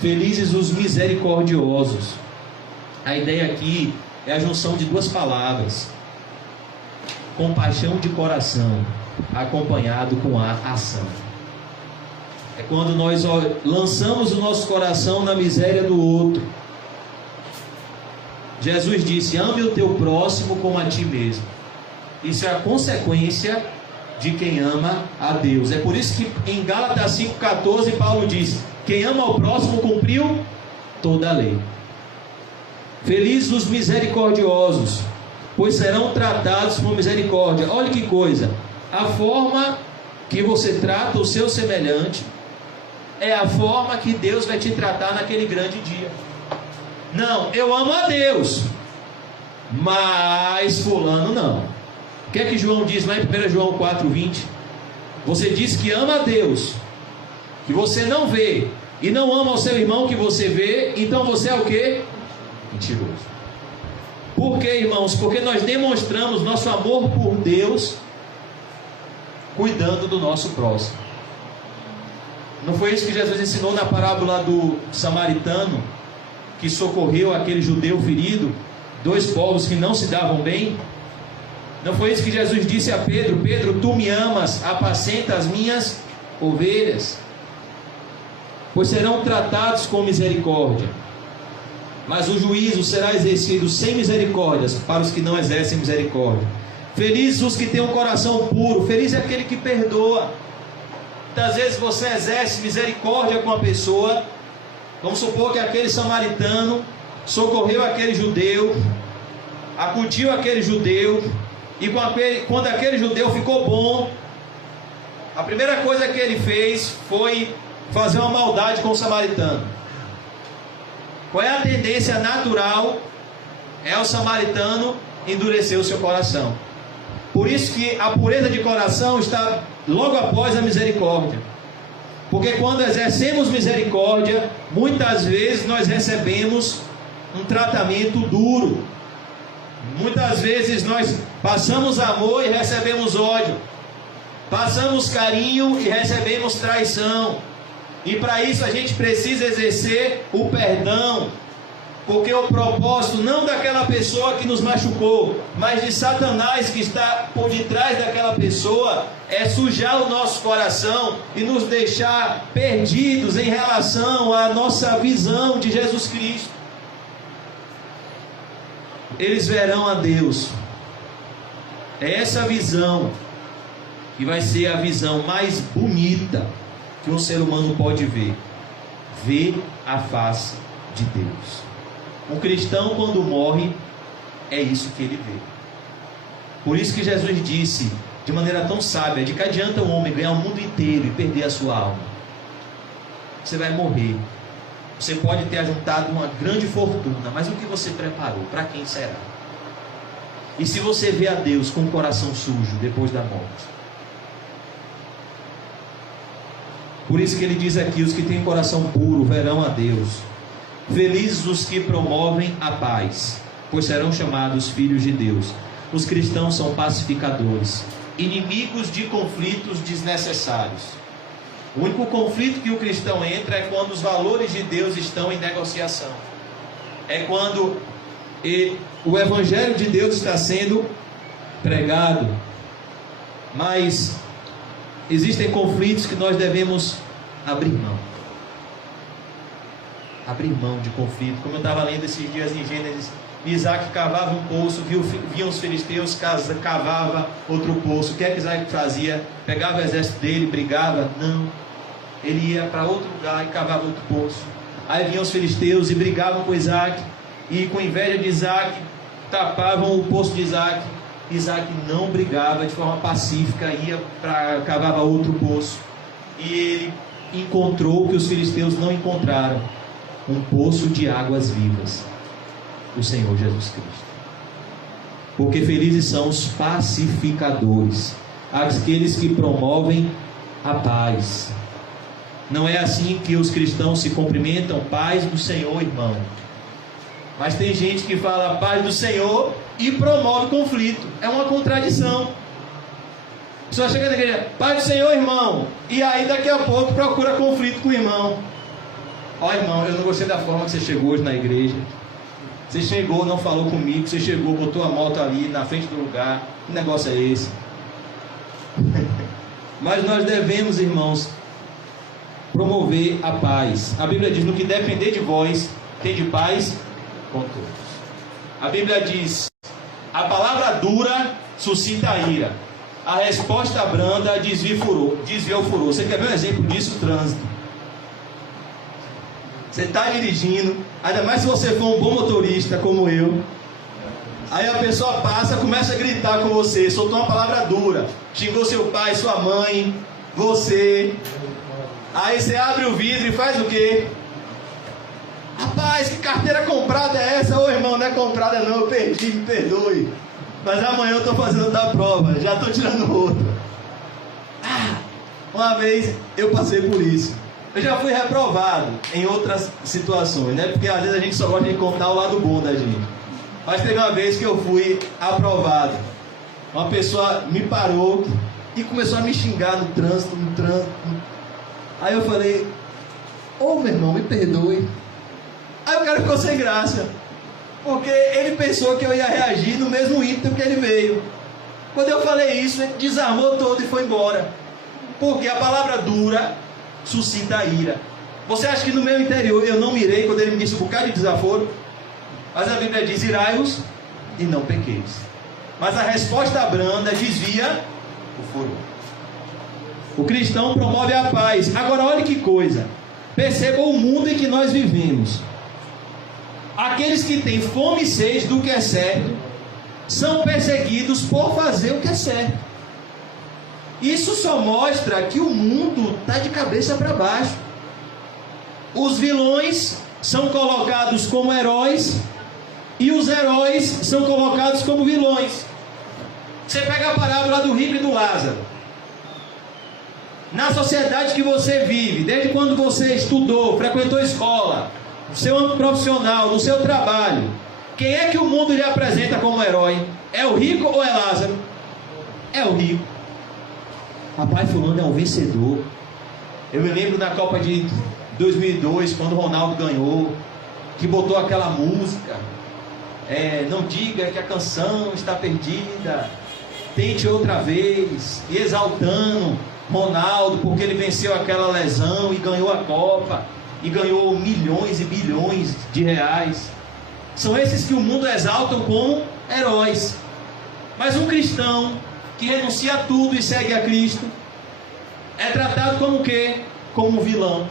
Felizes os misericordiosos. A ideia aqui é a junção de duas palavras: compaixão de coração, acompanhado com a ação. É quando nós lançamos o nosso coração na miséria do outro. Jesus disse: ame o teu próximo como a ti mesmo. Isso é a consequência de quem ama a Deus. É por isso que em Gálatas 5,14 Paulo diz: quem ama ao próximo cumpriu toda a lei. Felizes os misericordiosos, pois serão tratados por misericórdia. Olha que coisa, a forma que você trata o seu semelhante é a forma que Deus vai te tratar naquele grande dia. Não, eu amo a Deus, mas fulano não. O que é que João diz lá em 1 João 4,20? Você diz que ama a Deus, que você não vê, e não ama o seu irmão que você vê, então você é o quê? Mentiroso. Por quê, irmãos? Porque nós demonstramos nosso amor por Deus cuidando do nosso próximo. Não foi isso que Jesus ensinou na parábola do samaritano que socorreu aquele judeu ferido, dois povos que não se davam bem? Não foi isso que Jesus disse a Pedro: Pedro, tu me amas, apacenta as minhas ovelhas. Pois serão tratados com misericórdia, mas o juízo será exercido sem misericórdias para os que não exercem misericórdia. Felizes os que têm um coração puro. Feliz é aquele que perdoa. Muitas vezes você exerce misericórdia com a pessoa. Vamos supor que aquele samaritano socorreu aquele judeu, acudiu aquele judeu, e quando aquele judeu ficou bom, a primeira coisa que ele fez foi fazer uma maldade com o samaritano. Qual é a tendência natural? É o samaritano endurecer o seu coração. Por isso que a pureza de coração está logo após a misericórdia. Porque quando exercemos misericórdia, muitas vezes nós recebemos um tratamento duro. Muitas vezes nós passamos amor e recebemos ódio. Passamos carinho e recebemos traição. E para isso a gente precisa exercer o perdão. Porque o propósito não daquela pessoa que nos machucou, mas de Satanás que está por detrás daquela pessoa, é sujar o nosso coração e nos deixar perdidos em relação à nossa visão de Jesus Cristo. Eles verão a Deus. É essa visão que vai ser a visão mais bonita que um ser humano pode ver. Ver a face de Deus. Um cristão, quando morre, é isso que ele vê. Por isso que Jesus disse, de maneira tão sábia: de que adianta o homem ganhar o mundo inteiro e perder a sua alma? Você vai morrer. Você pode ter ajuntado uma grande fortuna, mas o que você preparou? Para quem será? E se você vê a Deus com o coração sujo depois da morte? Por isso que ele diz aqui: os que têm coração puro verão a Deus. Felizes os que promovem a paz, pois serão chamados filhos de Deus. Os cristãos são pacificadores, inimigos de conflitos desnecessários. O único conflito que o cristão entra é quando os valores de Deus estão em negociação. É quando o evangelho de Deus está sendo pregado. Mas existem conflitos que nós devemos abrir mão. Abrir mão de conflito. Como eu estava lendo esses dias em Gênesis, Isaac cavava um poço, viam os filisteus, cavava outro poço. O que é que Isaac fazia? Pegava o exército dele, brigava? Não. Ele ia para outro lugar e cavava outro poço. Aí vinham os filisteus e brigavam com Isaac, e com inveja de Isaac, tapavam o poço de Isaac. Isaac não brigava, de forma pacífica, cavava outro poço. E ele encontrou o que os filisteus não encontraram: um poço de águas vivas, o Senhor Jesus Cristo. Porque felizes são os pacificadores, aqueles que promovem a paz. Não é assim que os cristãos se cumprimentam: paz do Senhor, irmão. Mas tem gente que fala a paz do Senhor e promove conflito. É uma contradição. A pessoa chega na igreja, paz do Senhor, irmão. E aí daqui a pouco procura conflito com o irmão. Ó, irmão, eu não gostei da forma que você chegou hoje na igreja. Você chegou, não falou comigo. Você chegou, botou a moto ali na frente do lugar. Que negócio é esse? Mas nós devemos, irmãos, promover a paz. A Bíblia diz, no que depender de vós, tende paz com todos. A Bíblia diz, a palavra dura suscita a ira, a resposta branda desvia o furor. Você quer ver um exemplo disso? O trânsito. Você está dirigindo, ainda mais se você for um bom motorista como eu. Aí a pessoa passa, começa a gritar com você, soltou uma palavra dura, xingou seu pai, sua mãe, você. Aí você abre o vidro e faz o quê? Rapaz, que carteira comprada é essa? Ô irmão, não é comprada não, eu perdi, me perdoe. Mas amanhã eu estou fazendo outra prova, já estou tirando outra. Uma vez eu passei por isso. Eu já fui reprovado em outras situações, né? Porque às vezes a gente só gosta de contar o lado bom da gente. Mas teve uma vez que eu fui aprovado. Uma pessoa me parou e começou a me xingar no trânsito. Aí eu falei, ô meu irmão, me perdoe. Aí o cara ficou sem graça, porque ele pensou que eu ia reagir no mesmo ímpeto que ele veio. Quando eu falei isso, ele desarmou todo e foi embora. Porque a palavra dura suscita a ira. Você acha que no meu interior eu não mirei quando ele me disse um bocado de desaforo? Mas a Bíblia diz, irai-vos e não pequeis. Mas a resposta branda desvia o furor. O cristão promove a paz. Agora olhe que coisa. Perceba o mundo em que nós vivemos. Aqueles que têm fome e sede do que é certo são perseguidos por fazer o que é certo. Isso só mostra que o mundo está de cabeça para baixo. Os vilões são colocados como heróis e os heróis são colocados como vilões. Você pega a parábola do rico e do Lázaro. Na sociedade que você vive, desde quando você estudou, frequentou escola, no seu âmbito profissional, no seu trabalho, quem é que o mundo lhe apresenta como herói? É o rico ou é Lázaro? É o rico. Rapaz, fulano é um vencedor. Eu me lembro na Copa de 2002, quando o Ronaldo ganhou, que botou aquela música, não diga que a canção está perdida, tente outra vez, e exaltando Ronaldo, porque ele venceu aquela lesão e ganhou a Copa, e ganhou milhões e bilhões de reais. São esses que o mundo exalta como heróis. Mas um cristão que renuncia a tudo e segue a Cristo é tratado como o quê? Como um vilão.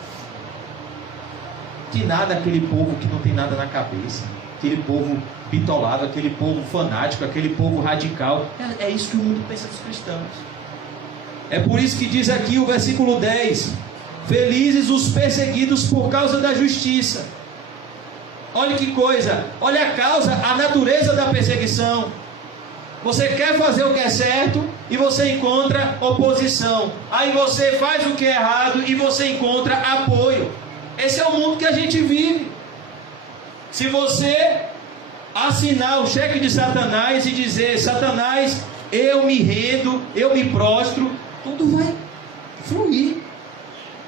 Que nada aquele povo que não tem nada na cabeça, aquele povo bitolado, aquele povo fanático, aquele povo radical. É isso que o mundo pensa dos cristãos. É por isso que diz aqui o versículo 10: felizes os perseguidos por causa da justiça. Olha que coisa, olha a causa, a natureza da perseguição. Você quer fazer o que é certo e você encontra oposição. Aí você faz o que é errado e você encontra apoio. Esse é o mundo que a gente vive. Se você assinar o cheque de Satanás e dizer: Satanás, eu me rendo, eu me prostro, tudo vai fluir.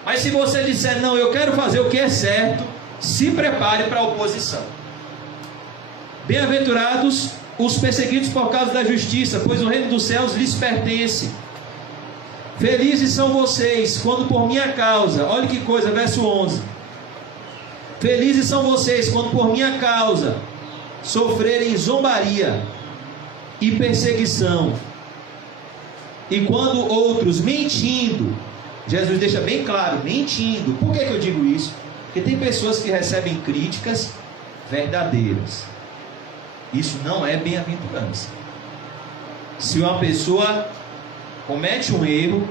Mas se você disser: não, eu quero fazer o que é certo, se prepare para a oposição. Bem-aventurados os perseguidos por causa da justiça, pois o reino dos céus lhes pertence. Felizes são vocês quando por minha causa, olha que coisa, verso 11: felizes são vocês quando por minha causa sofrerem zombaria e perseguição, e quando outros mentindo, Jesus deixa bem claro, mentindo. Por que eu digo isso? Porque tem pessoas que recebem críticas verdadeiras. Isso não é bem-aventurança. Se uma pessoa comete um erro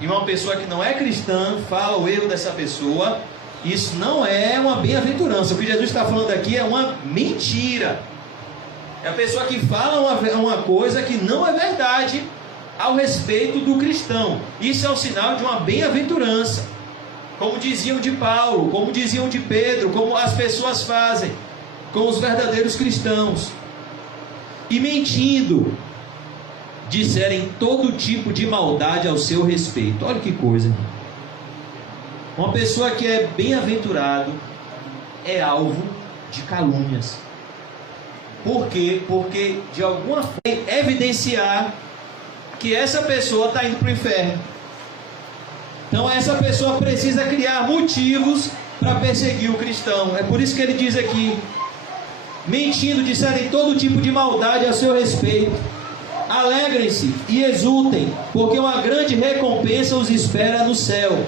e uma pessoa que não é cristã fala o erro dessa pessoa, isso não é uma bem-aventurança. O que Jesus está falando aqui é uma mentira. É a pessoa que fala uma coisa que não é verdade ao respeito do cristão. Isso é um sinal de uma bem-aventurança. Como diziam de Paulo, como diziam de Pedro, como as pessoas fazem. com os verdadeiros cristãos, e mentindo, disserem todo tipo de maldade ao seu respeito. Olha que coisa. Uma pessoa que é bem-aventurado é alvo de calúnias. Por quê? Porque de alguma forma evidenciar que essa pessoa está indo para o inferno. Então essa pessoa precisa criar motivos para perseguir o cristão. É por isso que ele diz aqui: mentindo, disserem todo tipo de maldade a seu respeito. Alegrem-se e exultem, porque uma grande recompensa os espera no céu.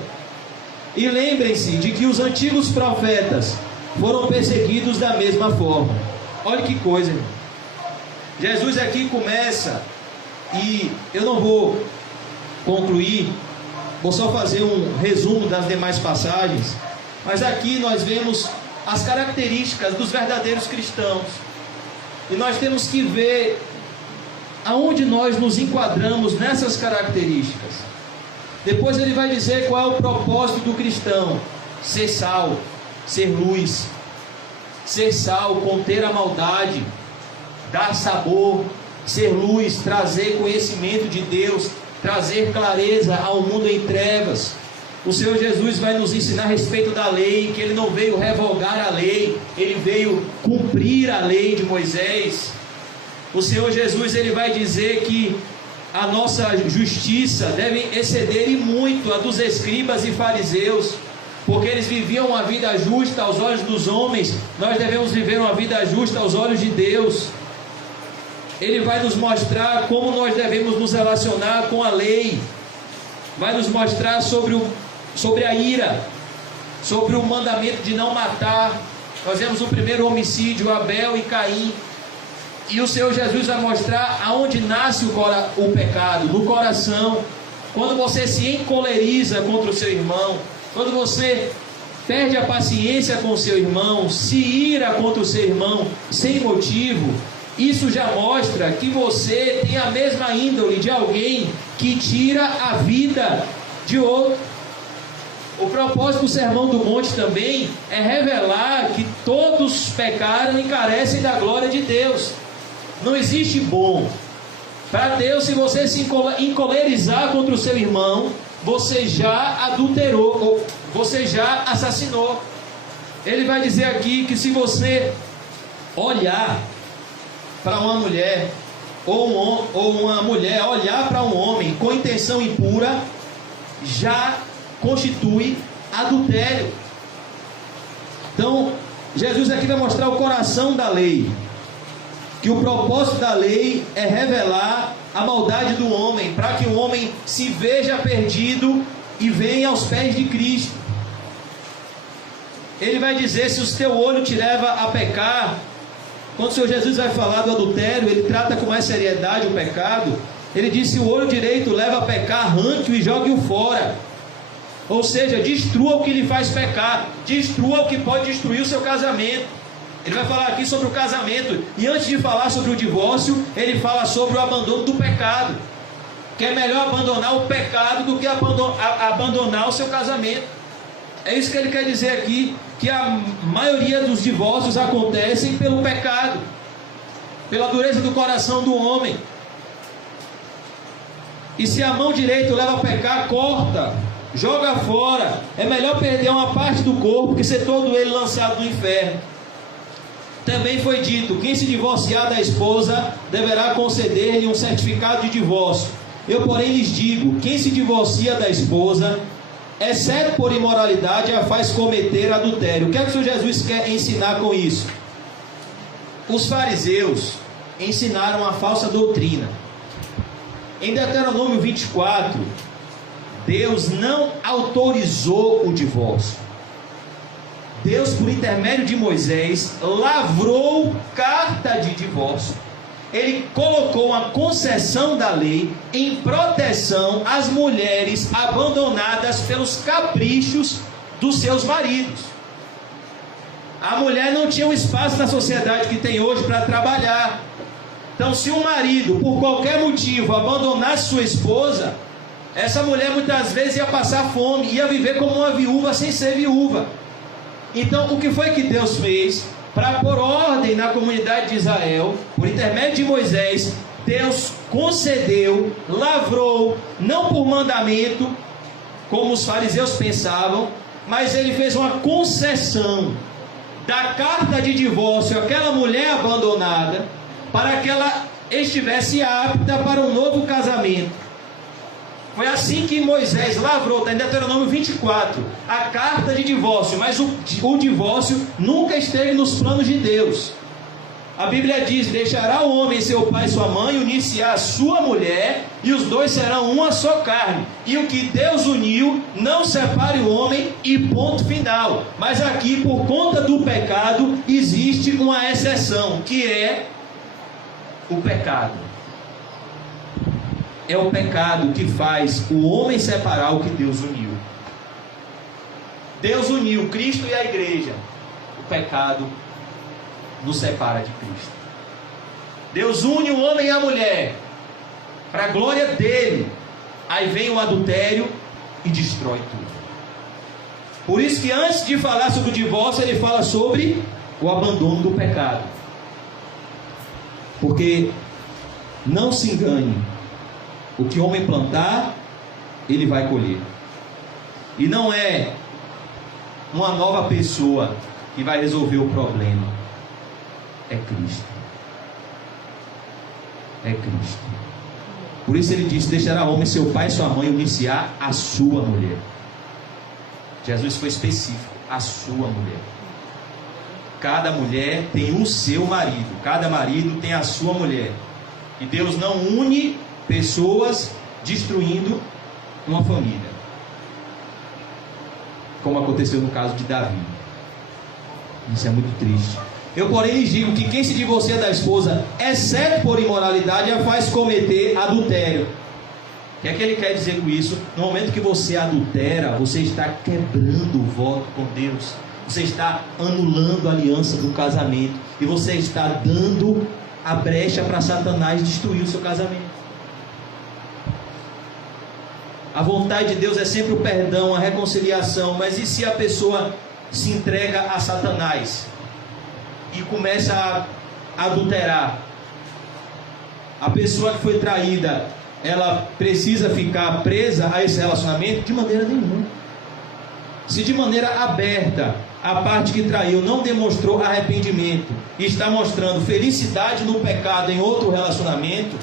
E lembrem-se de que os antigos profetas foram perseguidos da mesma forma. Olha que coisa, irmão. Jesus aqui começa, e eu não vou concluir, vou só fazer um resumo das demais passagens, mas aqui nós vemos as características dos verdadeiros cristãos, e nós temos que ver aonde nós nos enquadramos nessas características. Depois ele vai dizer qual é o propósito do cristão: ser sal, ser luz. Ser sal, conter a maldade, dar sabor. Ser luz, trazer conhecimento de Deus, trazer clareza ao mundo em trevas. O Senhor Jesus vai nos ensinar a respeito da lei, que Ele não veio revogar a lei, Ele veio cumprir a lei de Moisés. O Senhor Jesus, Ele vai dizer que a nossa justiça deve exceder e muito a dos escribas e fariseus, porque eles viviam uma vida justa aos olhos dos homens. Nós devemos viver uma vida justa aos olhos de Deus. Ele vai nos mostrar como nós devemos nos relacionar com a lei, vai nos mostrar sobre a ira, sobre o mandamento de não matar. Nós vemos o primeiro homicídio, Abel e Caim, e o Senhor Jesus vai mostrar aonde nasce o pecado: no coração. Quando você se encoleriza contra o seu irmão, quando você perde a paciência com o seu irmão, se ira contra o seu irmão sem motivo, isso já mostra que você tem a mesma índole de alguém que tira a vida de outro. O propósito do Sermão do Monte também é revelar que todos pecaram e carecem da glória de Deus. Não existe bom. Para Deus, se você se encolerizar contra o seu irmão, você já adulterou, ou você já assassinou. Ele vai dizer aqui que se você olhar para uma mulher, ou uma mulher olhar para um homem com intenção impura, já constitui adultério. Então Jesus aqui vai mostrar o coração da lei, que o propósito da lei é revelar a maldade do homem, para que o homem se veja perdido e venha aos pés de Cristo. Ele vai dizer: se o teu olho te leva a pecar. Quando o Senhor Jesus vai falar do adultério, ele trata com mais seriedade o pecado. Ele diz: se o olho direito leva a pecar, arranque-o e jogue-o fora. Ou seja, destrua o que lhe faz pecar, destrua o que pode destruir o seu casamento. Ele vai falar aqui sobre o casamento, e antes de falar sobre o divórcio, ele fala sobre o abandono do pecado, que é melhor abandonar o pecado do que abandonar o seu casamento. É isso que ele quer dizer aqui, que a maioria dos divórcios acontecem pelo pecado, pela dureza do coração do homem. E se a mão direita leva a pecar, corta, joga fora. É melhor perder uma parte do corpo que ser todo ele lançado no inferno. Também foi dito: quem se divorciar da esposa deverá conceder-lhe um certificado de divórcio. Eu, porém, lhes digo: quem se divorcia da esposa, exceto por imoralidade, a faz cometer adultério. O que é que o Senhor Jesus quer ensinar com isso? Os fariseus ensinaram a falsa doutrina. Em Deuteronômio 24, Deus não autorizou o divórcio. Deus, por intermédio de Moisés, lavrou carta de divórcio. Ele colocou uma concessão da lei em proteção às mulheres abandonadas pelos caprichos dos seus maridos. A mulher não tinha o espaço na sociedade que tem hoje para trabalhar. Então, se um marido, por qualquer motivo, abandonasse sua esposa, essa mulher muitas vezes ia passar fome, ia viver como uma viúva sem ser viúva. Então, o que foi que Deus fez? para pôr ordem na comunidade de Israel, por intermédio de Moisés, Deus concedeu, lavrou, não por mandamento, como os fariseus pensavam, mas ele fez uma concessão da carta de divórcio àquela mulher abandonada, para que ela estivesse apta para um novo casamento. Foi assim que Moisés lavrou, está em Deuteronômio 24, a carta de divórcio, mas o divórcio nunca esteve nos planos de Deus. A Bíblia diz: deixará o homem seu pai e sua mãe, unir-se-á a sua mulher, e os dois serão uma só carne. E o que Deus uniu, não separe o homem, e ponto final. Mas aqui, por conta do pecado, existe uma exceção, que é o pecado. É o pecado que faz o homem separar o que Deus uniu. Deus uniu Cristo e a igreja. O pecado nos separa de Cristo. Deus une o homem e a mulher para a glória dele. Aí vem o adultério e destrói tudo. Por isso que antes de falar sobre o divórcio, ele fala sobre o abandono do pecado. Porque não se engane, o que o homem plantar, ele vai colher. E não é uma nova pessoa que vai resolver o problema. É Cristo. É Cristo. Por isso ele diz: deixará o homem seu pai e sua mãe, unir-se-á a sua mulher. Jesus foi específico: a sua mulher. Cada mulher tem o seu marido, cada marido tem a sua mulher. E Deus não une pessoas destruindo uma família, como aconteceu no caso de Davi. Isso é muito triste. Eu, porém, lhes digo que quem se divorcia da esposa, exceto por imoralidade, a faz cometer adultério. O que é que ele quer dizer com isso? No momento que você adultera, você está quebrando o voto com Deus. Você está anulando a aliança do casamento. E você está dando a brecha para Satanás destruir o seu casamento. A vontade de Deus é sempre o perdão, a reconciliação. Mas e se a pessoa se entrega a Satanás e começa a adulterar? A pessoa que foi traída, ela precisa ficar presa a esse relacionamento? De maneira nenhuma. Se de maneira aberta a parte que traiu não demonstrou arrependimento e está mostrando felicidade no pecado em outro relacionamento,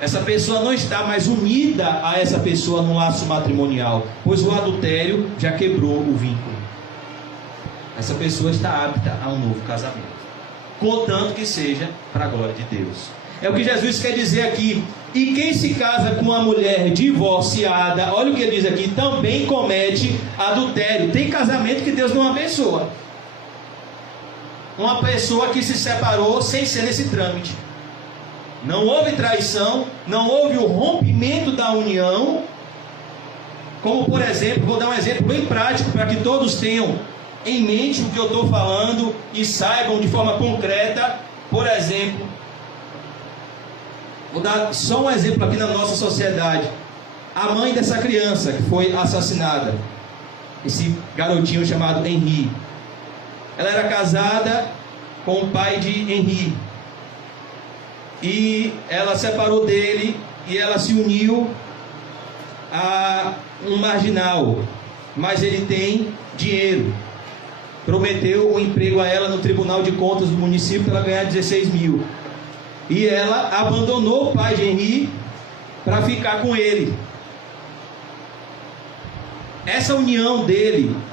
essa pessoa não está mais unida a essa pessoa no laço matrimonial, pois o adultério já quebrou o vínculo. Essa pessoa está apta a um novo casamento, contanto que seja para a glória de Deus. É o que Jesus quer dizer aqui. E quem se casa com uma mulher divorciada, olha o que ele diz aqui, também comete adultério. Tem casamento que Deus não abençoa. Uma pessoa que se separou sem ser nesse trâmite. Não houve traição, não houve o rompimento da união. Como, por exemplo, vou dar um exemplo bem prático para que todos tenham em mente o que eu estou falando e saibam de forma concreta. Por exemplo, vou dar só um exemplo aqui na nossa sociedade. A mãe dessa criança que foi assassinada, esse garotinho chamado Henri, ela era casada com o pai de Henri, e ela separou dele e ela se uniu a um marginal, mas ele tem dinheiro. Prometeu um emprego a ela no Tribunal de Contas do município para ela ganhar 16 mil. E ela abandonou o pai de Henri para ficar com ele. Essa união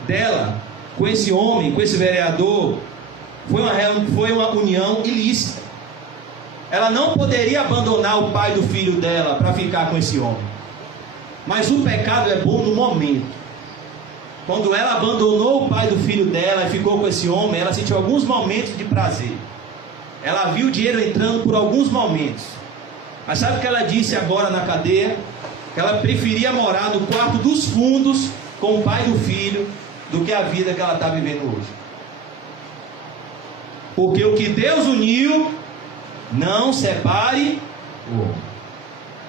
dela com esse homem, com esse vereador, foi uma união ilícita. Ela não poderia abandonar o pai do filho dela para ficar com esse homem. Mas o pecado é bom no momento. Quando ela abandonou o pai do filho dela e ficou com esse homem, ela sentiu alguns momentos de prazer. Ela viu o dinheiro entrando por alguns momentos. Mas sabe o que ela disse agora na cadeia? Que ela preferia morar no quarto dos fundos com o pai do filho do que a vida que ela está vivendo hoje. Porque o que Deus uniu, não separe o homem.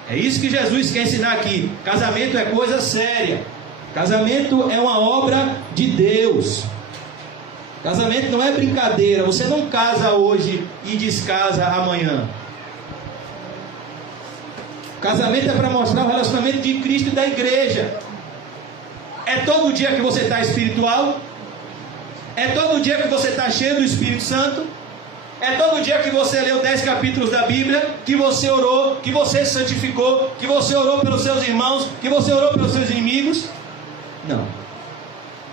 É isso que Jesus quer ensinar aqui. Casamento é coisa séria. Casamento é uma obra de Deus. Casamento não é brincadeira. Você não casa hoje e descasa amanhã. Casamento é para mostrar o relacionamento de Cristo e da igreja. É todo dia que você está espiritual? É todo dia que você está cheio do Espírito Santo? É todo dia que você leu 10 capítulos da Bíblia, que você orou, que você se santificou, que você orou pelos seus irmãos, que você orou pelos seus inimigos? Não.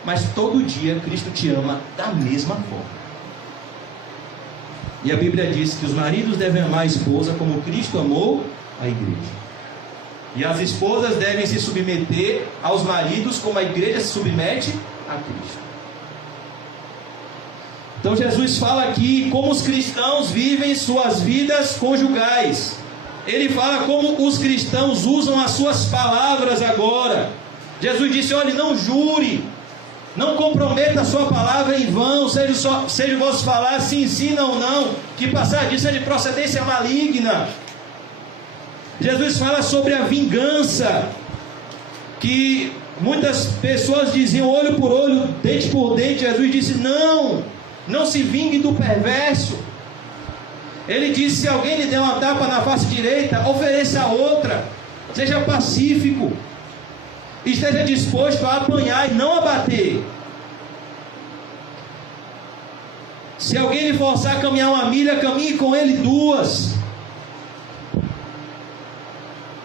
Mas todo dia Cristo te ama da mesma forma. E a Bíblia diz que os maridos devem amar a esposa como Cristo amou a igreja. E as esposas devem se submeter aos maridos como a igreja se submete a Cristo. Então Jesus fala aqui como os cristãos vivem suas vidas conjugais. Ele fala como os cristãos usam as suas palavras agora. Jesus disse: olhe, não jure, não comprometa a sua palavra em vão, seja o vosso falar sim, sim, não, não, que passar disso é de procedência maligna. Jesus fala sobre a vingança, que muitas pessoas diziam olho por olho, dente por dente. Jesus disse: não se vingue do perverso. Ele disse: se alguém lhe der uma tapa na face direita, ofereça a outra. Seja pacífico, esteja disposto a apanhar e não a bater. Se alguém lhe forçar a caminhar 1 milha, caminhe com ele 2.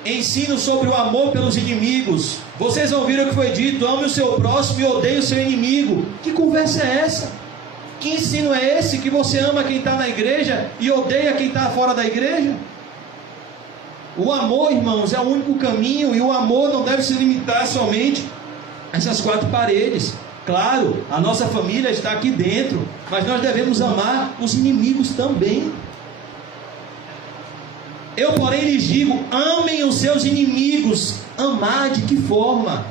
Ensino sobre o amor pelos inimigos. Vocês ouviram o que foi dito: ame o seu próximo e odeie o seu inimigo. Que conversa é essa? Que ensino é esse? Que você ama quem está na igreja e odeia quem está fora da igreja? O amor, irmãos, é o único caminho. E o amor não deve se limitar somente a essas 4 paredes. Claro, a nossa família está aqui dentro, mas nós devemos amar os inimigos também. Eu, porém, lhes digo: amem os seus inimigos. Amar de que forma?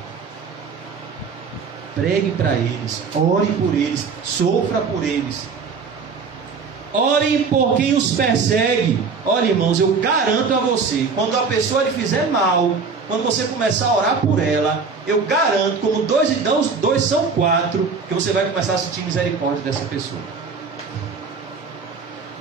Pregue para eles, ore por eles, sofra por eles. Orem por quem os persegue. Olha, irmãos, eu garanto a você, quando a pessoa lhe fizer mal, quando você começar a orar por ela, eu garanto, como 2 e 2 são 4, que você vai começar a sentir misericórdia dessa pessoa.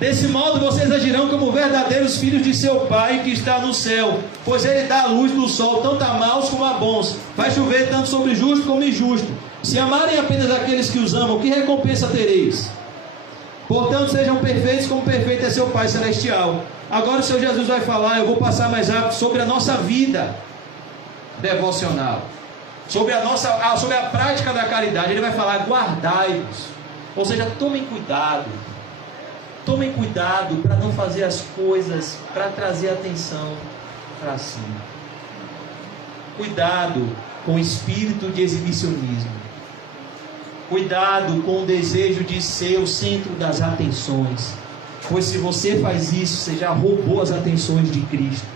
Desse modo vocês agirão como verdadeiros filhos de seu Pai que está no céu, pois Ele dá a luz do sol tanto a maus como a bons, faz chover tanto sobre justo como injusto. Se amarem apenas aqueles que os amam, que recompensa tereis? Portanto, sejam perfeitos como perfeito é seu Pai Celestial. Agora o Senhor Jesus vai falar, eu vou passar mais rápido, sobre a nossa vida devocional, sobre a prática da caridade. Ele vai falar: guardai-vos, ou seja, tomem cuidado. Tomem cuidado para não fazer as coisas para trazer atenção para si. Cuidado com o espírito de exibicionismo. Cuidado com o desejo de ser o centro das atenções. Pois se você faz isso, você já roubou as atenções de Cristo.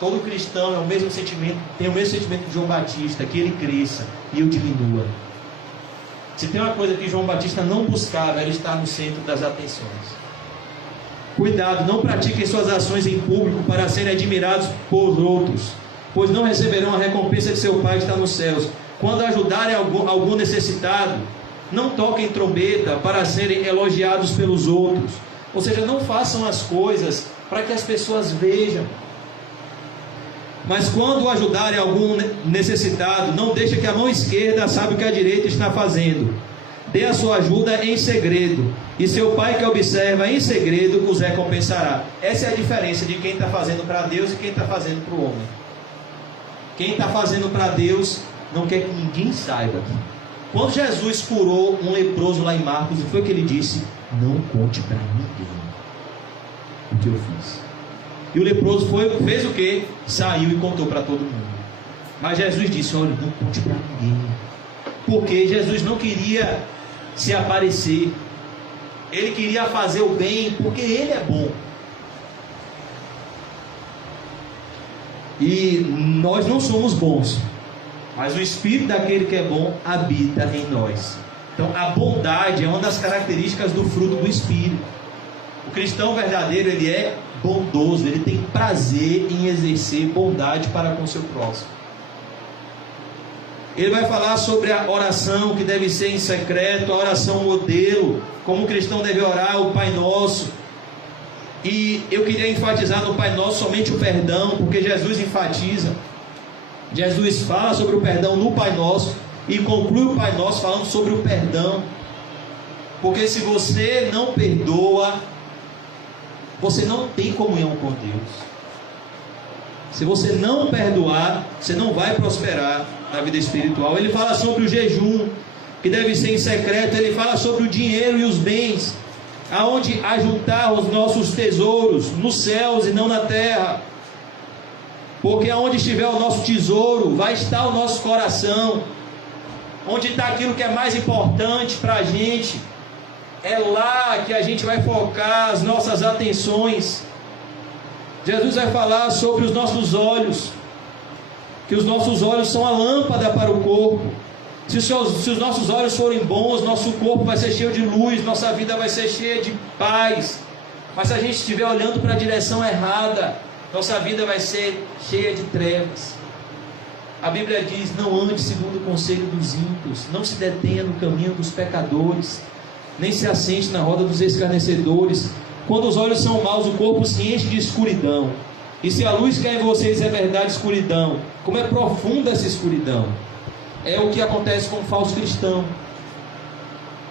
Todo cristão tem o mesmo sentimento de João Batista, que ele cresça e eu diminua. Se tem uma coisa que João Batista não buscava, era estar no centro das atenções. Cuidado, não pratiquem suas ações em público para serem admirados por outros, pois não receberão a recompensa de seu Pai que está nos céus. Quando ajudarem algum necessitado, não toquem trombeta para serem elogiados pelos outros. Ou seja, não façam as coisas para que as pessoas vejam. Mas quando ajudarem algum necessitado, não deixe que a mão esquerda saiba o que a direita está fazendo. Dê a sua ajuda em segredo, e seu Pai que observa em segredo os recompensará. Essa é a diferença de quem está fazendo para Deus e quem está fazendo para o homem. Quem está fazendo para Deus não quer que ninguém saiba. Quando Jesus curou um leproso lá em Marcos, o que foi que ele disse? Não conte para ninguém o que eu fiz. E o leproso fez o que? Saiu e contou para todo mundo. Mas Jesus disse: olha, não conte para ninguém. Porque Jesus não queria se aparecer. Ele queria fazer o bem porque Ele é bom. E nós não somos bons, mas o Espírito daquele que é bom habita em nós. Então a bondade é uma das características do fruto do Espírito. O cristão verdadeiro, ele é bondoso, ele tem prazer em exercer bondade para com o seu próximo. Ele vai falar sobre a oração que deve ser em secreto, a oração modelo, como o cristão deve orar, o Pai Nosso. E eu queria enfatizar no Pai Nosso somente o perdão, porque Jesus enfatiza. Jesus fala sobre o perdão no Pai Nosso e conclui o Pai Nosso falando sobre o perdão. Porque se você não perdoa, você não tem comunhão com Deus. Se você não perdoar, você não vai prosperar na vida espiritual. Ele fala sobre o jejum, que deve ser em secreto. Ele fala sobre o dinheiro e os bens, aonde ajuntar os nossos tesouros, nos céus e não na terra. Porque aonde estiver o nosso tesouro, vai estar o nosso coração. Onde está aquilo que é mais importante para a gente, é lá que a gente vai focar as nossas atenções. Jesus vai falar sobre os nossos olhos, que os nossos olhos são a lâmpada para o corpo. Se os nossos olhos forem bons, nosso corpo vai ser cheio de luz, nossa vida vai ser cheia de paz. Mas se a gente estiver olhando para a direção errada, nossa vida vai ser cheia de trevas. A Bíblia diz: não ande segundo o conselho dos ímpios, não se detenha no caminho dos pecadores, nem se assente na roda dos escarnecedores. Quando os olhos são maus, o corpo se enche de escuridão. E se a luz que há em vocês é verdade escuridão, como é profunda essa escuridão? É o que acontece com o falso cristão.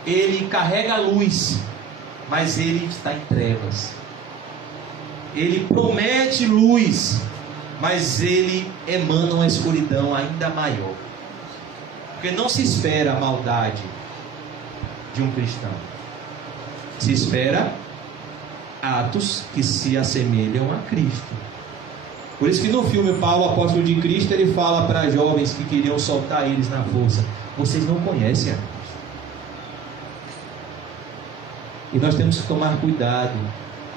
Ele carrega a luz, mas ele está em trevas. Ele promete luz, mas ele emana uma escuridão ainda maior. Porque não se espera a maldade de um cristão. Se espera atos que se assemelham a Cristo. Por isso que no filme Paulo, apóstolo de Cristo, ele fala para jovens que queriam soltar eles na força: vocês não conhecem a Cristo. E nós temos que tomar cuidado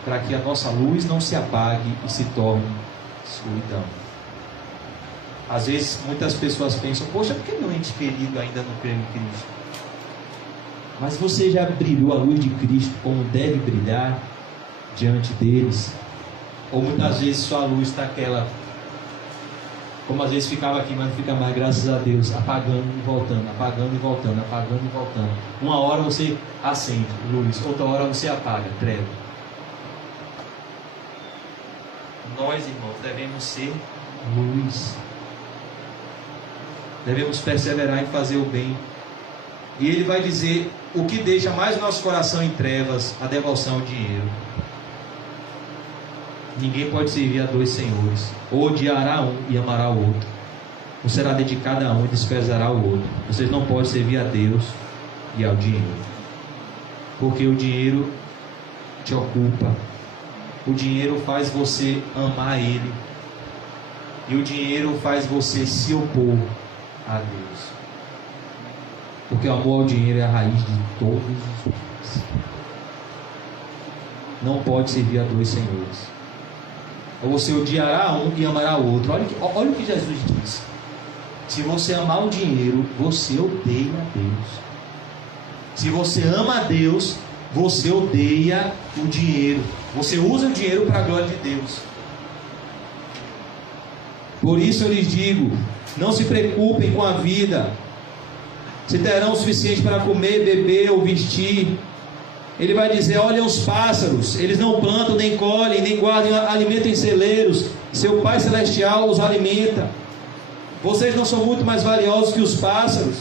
para que a nossa luz não se apague e se torne escuridão. Às vezes muitas pessoas pensam: poxa, por que meu ente querido ainda não crê em Cristo? Mas você já brilhou a luz de Cristo como deve brilhar diante deles? Ou muitas vezes sua luz está aquela, como às vezes ficava aqui, mas não fica mais, graças a Deus, apagando e voltando, apagando e voltando, apagando e voltando. Uma hora você acende luz, outra hora você apaga, treva. Nós, irmãos, devemos ser luz. Devemos perseverar em fazer o bem. E ele vai dizer o que deixa mais o nosso coração em trevas: a devoção ao dinheiro. Ninguém pode servir a dois senhores. Ou odiará um e amará o outro, ou será dedicado a um e desprezará o outro. Vocês não podem servir a Deus e ao dinheiro, porque o dinheiro te ocupa. O dinheiro faz você amar Ele, e o dinheiro faz você se opor a Deus, porque o amor ao dinheiro é a raiz de todos os males. Não pode servir a dois senhores. Ou você odiará um e amará o outro. Olha o que Jesus diz: se você amar o dinheiro, você odeia a Deus. Se você ama a Deus, você odeia o dinheiro. Você usa o dinheiro para a glória de Deus. Por isso eu lhes digo: não se preocupem com a vida, se terão o suficiente para comer, beber ou vestir. Ele vai dizer: olhem os pássaros, eles não plantam, nem colhem, nem guardam alimento em celeiros, seu Pai Celestial os alimenta. Vocês não são muito mais valiosos que os pássaros?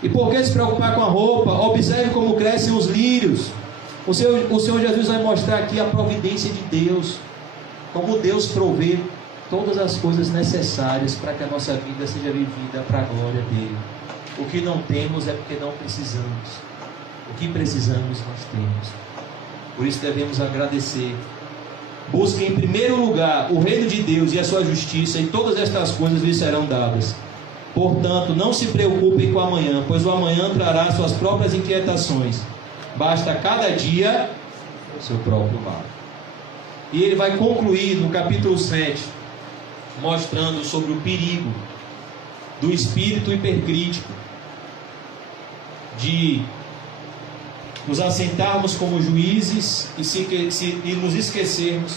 E por que se preocupar com a roupa? Observe como crescem os lírios. O Senhor Jesus vai mostrar aqui a providência de Deus, como Deus provê todas as coisas necessárias para que a nossa vida seja vivida para a glória dele. O que não temos é porque não precisamos. O que precisamos nós temos. Por isso devemos agradecer. Busquem em primeiro lugar o reino de Deus e a sua justiça, e todas estas coisas lhes serão dadas. Portanto, não se preocupem com o amanhã, pois o amanhã trará suas próprias inquietações. Basta cada dia o seu próprio mal. E ele vai concluir no capítulo 7, mostrando sobre o perigo do espírito hipercrítico, de nos assentarmos como juízes e nos esquecermos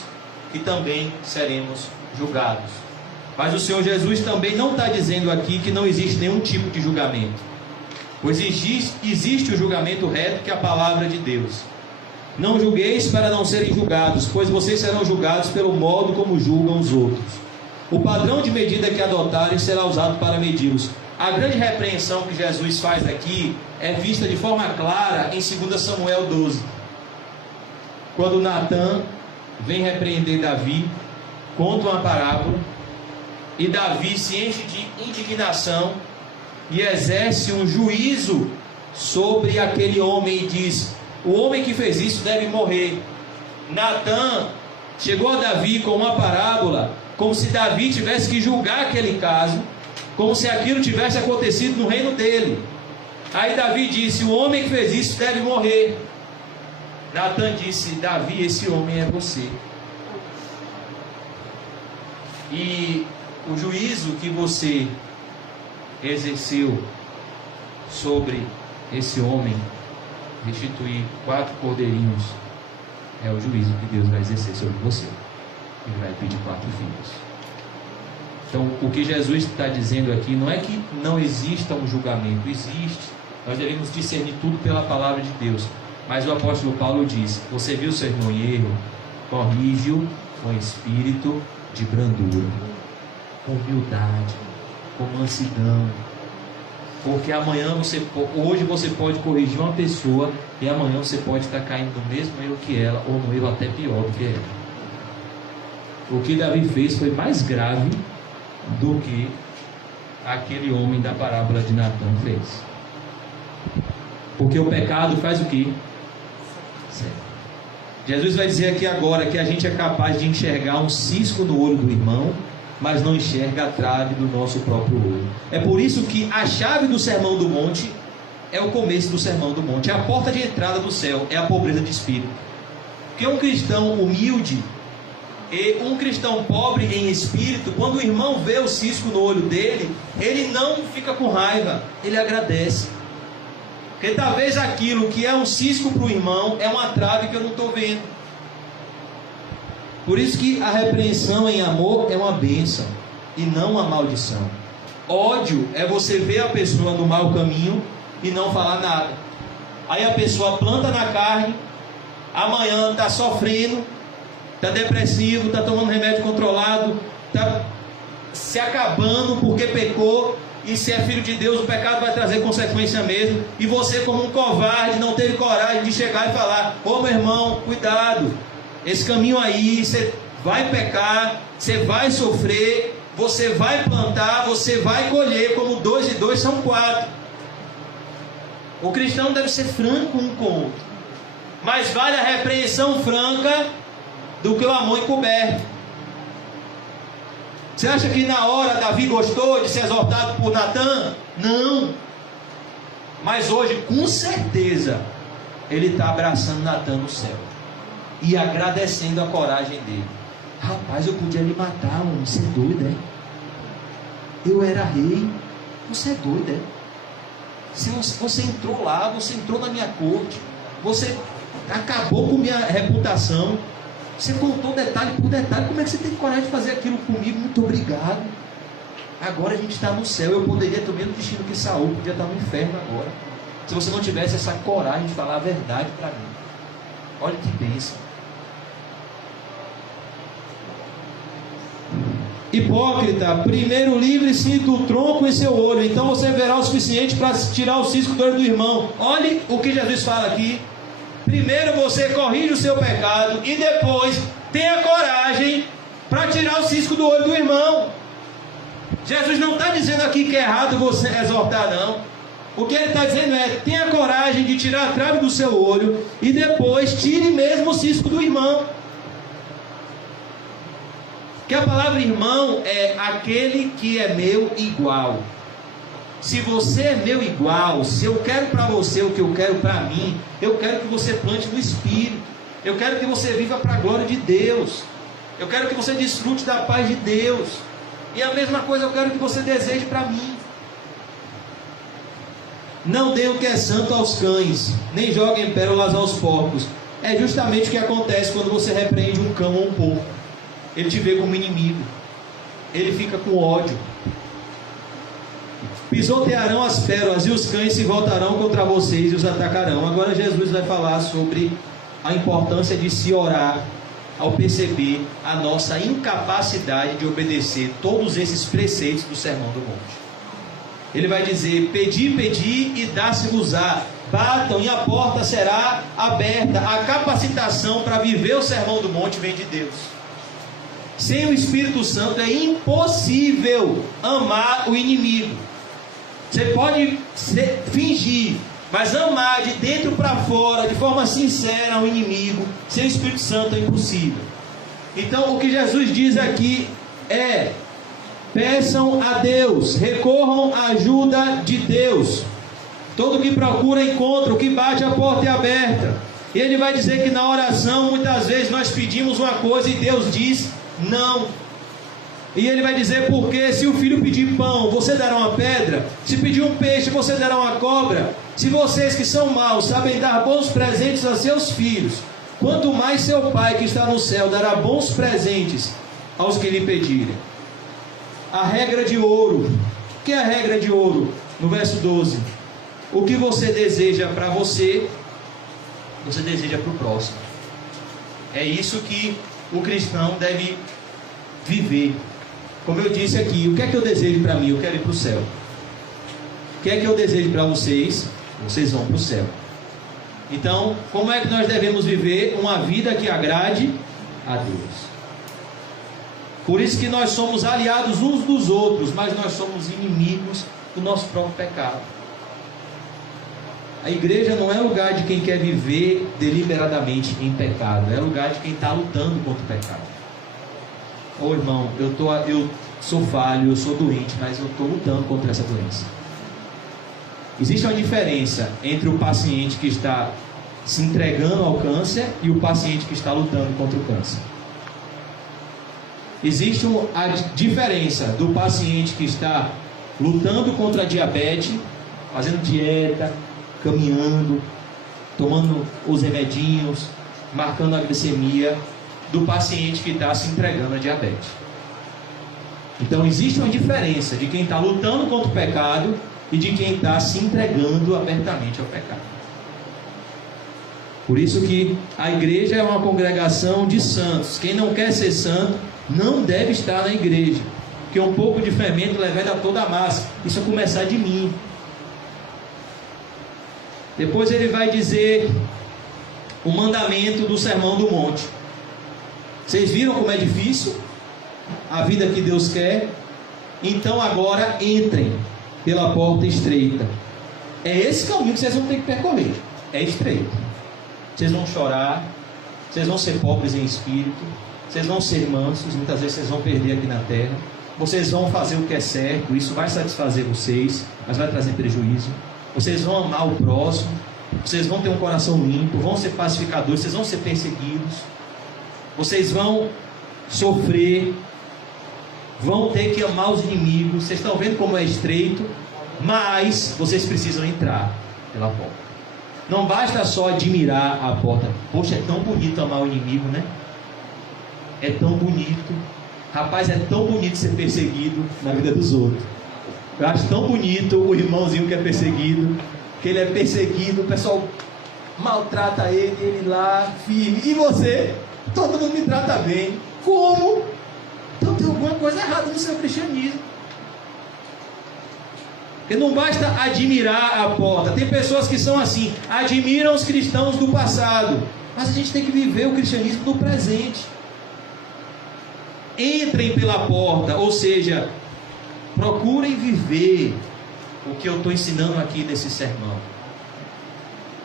que também seremos julgados. Mas o Senhor Jesus também não está dizendo aqui que não existe nenhum tipo de julgamento. Pois existe o julgamento reto, que é a palavra de Deus. Não julgueis para não serem julgados, pois vocês serão julgados pelo modo como julgam os outros. O padrão de medida que adotarem será usado para medi-los. A grande repreensão que Jesus faz aqui é vista de forma clara em 2 Samuel 12. Quando Natã vem repreender Davi, conta uma parábola, e Davi se enche de indignação e exerce um juízo sobre aquele homem e diz: o homem que fez isso deve morrer. Natã chegou a Davi com uma parábola, como se Davi tivesse que julgar aquele caso, como se aquilo tivesse acontecido no reino dele. Aí Davi disse: o homem que fez isso deve morrer. Natã disse: Davi, esse homem é você. E o juízo que você exerceu sobre esse homem, restituir 4 cordeirinhos, é o juízo que Deus vai exercer sobre você. Ele vai pedir 4 filhos. Então, o que Jesus está dizendo aqui não é que não exista um julgamento, existe. Nós devemos discernir tudo pela palavra de Deus. Mas o apóstolo Paulo diz: você viu seu irmão em erro, corrige-o com espírito de brandura, com humildade, com mansidão. Porque hoje você pode corrigir uma pessoa e amanhã você pode estar caindo no mesmo erro que ela, ou no erro até pior do que ela. O que Davi fez foi mais grave do que aquele homem da parábola de Natã fez. Porque o pecado faz o quê? Certo. Jesus vai dizer aqui agora que a gente é capaz de enxergar um cisco no olho do irmão, mas não enxerga a trave do nosso próprio olho. É por isso que a chave do Sermão do Monte é o começo do Sermão do Monte. É a porta de entrada do céu, é a pobreza de espírito. Porque um cristão humilde e um cristão pobre em espírito, quando o irmão vê o cisco no olho dele, ele não fica com raiva, ele agradece. Porque talvez aquilo que é um cisco para o irmão é uma trave que eu não estou vendo. Por isso que a repreensão em amor é uma bênção e não uma maldição. Ódio é você ver a pessoa no mau caminho e não falar nada. Aí a pessoa planta na carne, amanhã está sofrendo, está depressivo, está tomando remédio controlado, está se acabando porque pecou. E se é filho de Deus, o pecado vai trazer consequência mesmo. E você, como um covarde, não teve coragem de chegar e falar: ô meu irmão, cuidado, esse caminho aí, você vai pecar, você vai sofrer, você vai plantar, você vai colher, como 2 e 2 são 4. O cristão deve ser franco um com o outro. Mais vale a repreensão franca do que o amor encoberto. Você acha que na hora Davi gostou de ser exortado por Natã? Não. Mas hoje, com certeza, ele está abraçando Natã no céu e agradecendo a coragem dele. Rapaz, eu podia lhe matar, mano. Você é doido, é? Eu era rei. Você é doido, é? Você entrou lá, você entrou na minha corte, você acabou com minha reputação. Você contou detalhe por detalhe. Como é que você tem coragem de fazer aquilo comigo? Muito obrigado. Agora a gente está no céu. Eu poderia ter o mesmo destino que Saul, podia estar no inferno agora, se você não tivesse essa coragem de falar a verdade para mim. Olha que bênção. Hipócrita, primeiro livre-se do tronco em seu olho, então você verá o suficiente para tirar o cisco do olho do irmão. Olhe o que Jesus fala aqui. Primeiro você corrige o seu pecado e depois tenha coragem para tirar o cisco do olho do irmão. Jesus não está dizendo aqui que é errado você exortar, não. O que ele está dizendo é: tenha coragem de tirar a trave do seu olho e depois tire mesmo o cisco do irmão. Que a palavra irmão é aquele que é meu igual. Se você é meu igual, se eu quero para você o que eu quero para mim, eu quero que você plante no Espírito. Eu quero que você viva para a glória de Deus. Eu quero que você desfrute da paz de Deus. E a mesma coisa eu quero que você deseje para mim. Não dê o que é santo aos cães, nem joguem pérolas aos porcos. É justamente o que acontece quando você repreende um cão ou um porco. Ele te vê como inimigo. ele fica com ódio. Pisotearão as pérolas e os cães se voltarão contra vocês e os atacarão. Agora Jesus vai falar sobre a importância de se orar ao perceber a nossa incapacidade de obedecer todos esses preceitos do Sermão do Monte. Ele vai dizer: pedi, pedi e dá-se-vos-á. Batam e a porta será aberta. A capacitação para viver o Sermão do Monte vem de Deus. Sem o Espírito Santo é impossível amar o inimigo. Você pode fingir, mas amar de dentro para fora, de forma sincera, o inimigo, sem o Espírito Santo é impossível. Então o que Jesus diz aqui é: peçam a Deus, recorram à ajuda de Deus. Todo que procura encontra, o que bate a porta é aberta. E ele vai dizer que na oração muitas vezes nós pedimos uma coisa e Deus diz não. E ele vai dizer: porque se o filho pedir pão, você dará uma pedra? Se pedir um peixe, você dará uma cobra? Se vocês que são maus sabem dar bons presentes a seus filhos, quanto mais seu Pai que está no céu dará bons presentes aos que lhe pedirem. A regra de ouro. O que é a regra de ouro? No verso 12: o que você deseja para você, você deseja para o próximo. É isso que o cristão deve viver. Como eu disse aqui, o que é que eu desejo para mim? Eu quero ir para o céu. O que é que eu desejo para vocês? Vocês vão para o céu. Então, como é que nós devemos viver uma vida que agrade a Deus? Por isso que nós somos aliados uns dos outros, mas nós somos inimigos do nosso próprio pecado. A igreja não é lugar de quem quer viver deliberadamente em pecado, é lugar de quem está lutando contra o pecado. Ô irmão, eu sou falho, eu sou doente, mas eu estou lutando contra essa doença. Existe uma diferença entre o paciente que está se entregando ao câncer e o paciente que está lutando contra o câncer. Existe a diferença do paciente que está lutando contra a diabetes, fazendo dieta, caminhando, tomando os remedinhos, marcando a glicemia, do paciente que está se entregando à diabetes. Então existe uma diferença de quem está lutando contra o pecado e de quem está se entregando abertamente ao pecado. Por isso que a igreja é uma congregação de santos. Quem não quer ser santo não deve estar na igreja, porque um pouco de fermento leveda a toda a massa. Isso é começar de mim. Depois ele vai dizer o mandamento do Sermão do Monte. Vocês viram como é difícil a vida que Deus quer? Então agora entrem pela porta estreita. É esse caminho que vocês vão ter que percorrer. É estreito. Vocês vão chorar, vocês vão ser pobres em espírito, vocês vão ser mansos, muitas vezes vocês vão perder aqui na terra. Vocês vão fazer o que é certo, isso vai satisfazer vocês, mas vai trazer prejuízo. Vocês vão amar o próximo, vocês vão ter um coração limpo, vão ser pacificadores, vocês vão ser perseguidos. Vocês vão sofrer, vão ter que amar os inimigos. Vocês estão vendo como é estreito, mas vocês precisam entrar pela porta. Não basta só admirar a porta. Poxa, é tão bonito amar o inimigo, né? É tão bonito. Rapaz, é tão bonito ser perseguido na vida dos outros. Eu acho tão bonito o irmãozinho que é perseguido, que ele é perseguido, o pessoal maltrata ele lá, firme. E você? Todo mundo me trata bem. Como? Então tem alguma coisa errada no seu cristianismo. Porque não basta admirar a porta. Tem pessoas que são assim, admiram os cristãos do passado, mas a gente tem que viver o cristianismo no presente. Entrem pela porta, ou seja, procurem viver o que eu estou ensinando aqui nesse sermão.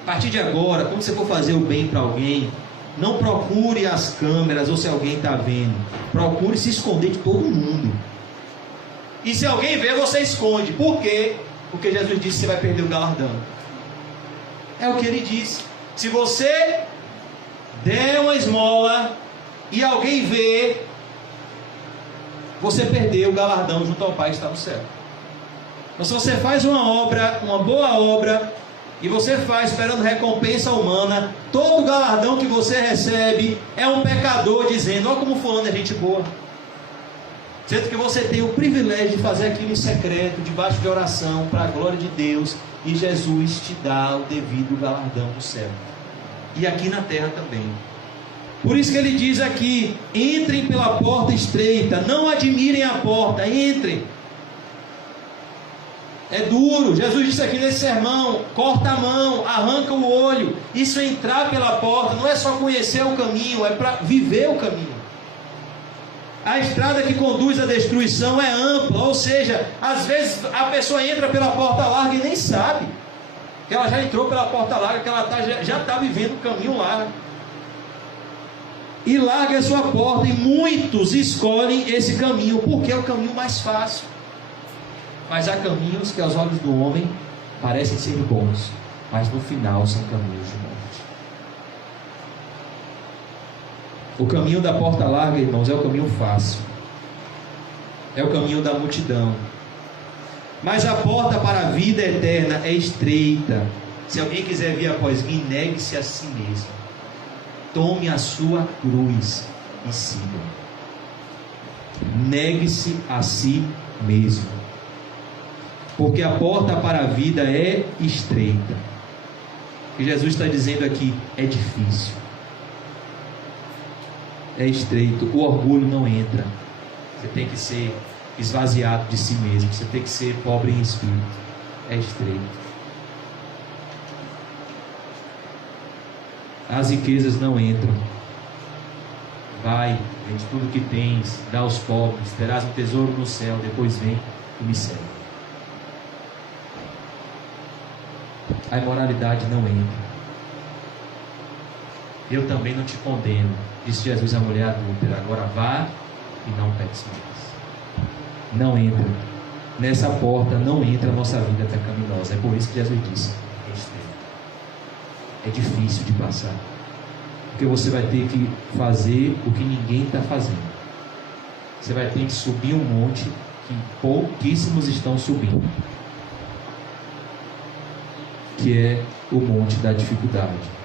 A partir de agora, quando você for fazer o bem para alguém, não procure as câmeras ou se alguém está vendo. Procure se esconder de todo mundo. E se alguém vê, você esconde. Por quê? Porque Jesus disse que você vai perder o galardão. É o que ele disse. Se você der uma esmola e alguém vê, você perdeu o galardão junto ao Pai que está no céu. Então, se você faz uma obra, uma boa obra, e você faz esperando recompensa humana, todo o galardão que você recebe é um pecador dizendo: olha como fulano é gente boa. sendo que você tem o privilégio de fazer aquilo em secreto, debaixo de oração, para a glória de Deus, e Jesus te dá o devido galardão no céu, e aqui na terra também. Por isso que ele diz aqui: entrem pela porta estreita, não admirem a porta, entrem. É duro. Jesus disse aqui nesse sermão: corta a mão, arranca o olho. Isso é entrar pela porta, não é só conhecer o caminho, é para viver o caminho. A estrada que conduz à destruição é ampla, ou seja, às vezes a pessoa entra pela porta larga e nem sabe que ela já entrou pela porta larga, que ela já está vivendo o caminho largo. E larga a sua porta, e muitos escolhem esse caminho, porque é o caminho mais fácil. Mas há caminhos que aos olhos do homem parecem ser bons, mas no final são caminhos de morte. O caminho da porta larga, irmãos, é o caminho fácil, é o caminho da multidão. Mas a porta para a vida eterna é estreita. Se alguém quiser vir após mim, negue-se a si mesmo, tome a sua cruz e siga. Negue-se a si mesmo, porque a porta para a vida é estreita. E Jesus está dizendo aqui: é difícil, é estreito. O orgulho não entra. Você tem que ser esvaziado de si mesmo, você tem que ser pobre em espírito. É estreito. As riquezas não entram. Vai, vende tudo que tens, dá aos pobres, terás um tesouro no céu, depois vem e me segue. A imoralidade não entra. Eu também não te condeno, disse Jesus à mulher adúltera: agora vá e não peques mais. Não entra. Nessa porta não entra a nossa vida pecaminosa. É por isso que Jesus disse: é estreito, é difícil de passar, porque você vai ter que fazer o que ninguém está fazendo. Você vai ter que subir um monte que pouquíssimos estão subindo, que é o monte da dificuldade.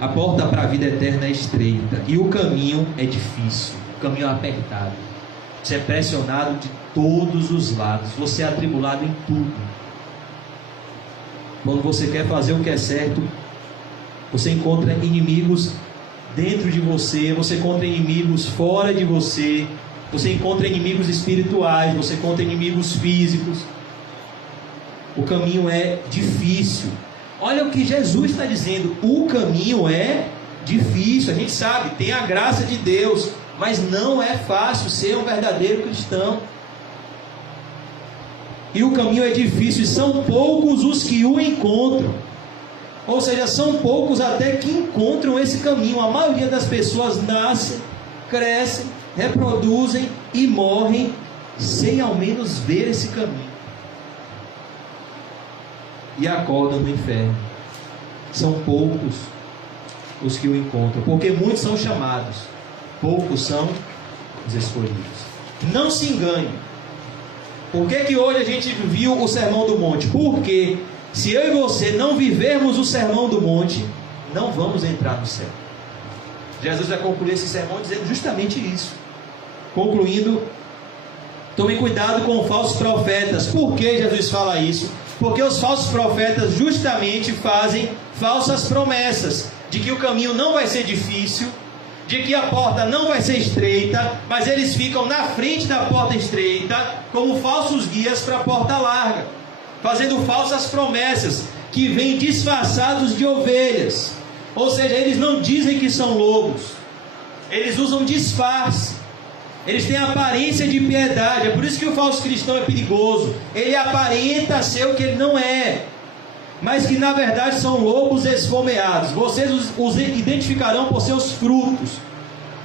A porta para a vida eterna é estreita e o caminho é difícil, o caminho é apertado. Você é pressionado de todos os lados, você é atribulado em tudo. Quando você quer fazer o que é certo, você encontra inimigos dentro de você, você encontra inimigos fora de você, você encontra inimigos espirituais, você encontra inimigos físicos. O caminho é difícil. Olha o que Jesus está dizendo: o caminho é difícil. A gente sabe, tem a graça de Deus, mas não é fácil ser um verdadeiro cristão. E o caminho é difícil, e são poucos os que o encontram. Ou seja, são poucos até que encontram esse caminho. A maioria das pessoas nascem, crescem, reproduzem e morrem sem ao menos ver esse caminho. E acordam no inferno. São poucos os que o encontram, porque muitos são chamados, poucos são os escolhidos. Não se engane. Por que hoje a gente viu o Sermão do Monte? Porque se eu e você não vivermos o Sermão do Monte, não vamos entrar no céu. Jesus vai concluir esse sermão dizendo justamente isso. Concluindo: tome cuidado com falsos profetas. Por que Jesus fala isso? Porque os falsos profetas justamente fazem falsas promessas de que o caminho não vai ser difícil, de que a porta não vai ser estreita, mas eles ficam na frente da porta estreita como falsos guias para a porta larga, fazendo falsas promessas que vêm disfarçados de ovelhas. Ou seja, eles não dizem que são lobos, eles usam disfarce. Eles têm aparência de piedade. É por isso que o falso cristão é perigoso. Ele aparenta ser o que ele não é, mas que na verdade são lobos esfomeados. Vocês os identificarão por seus frutos.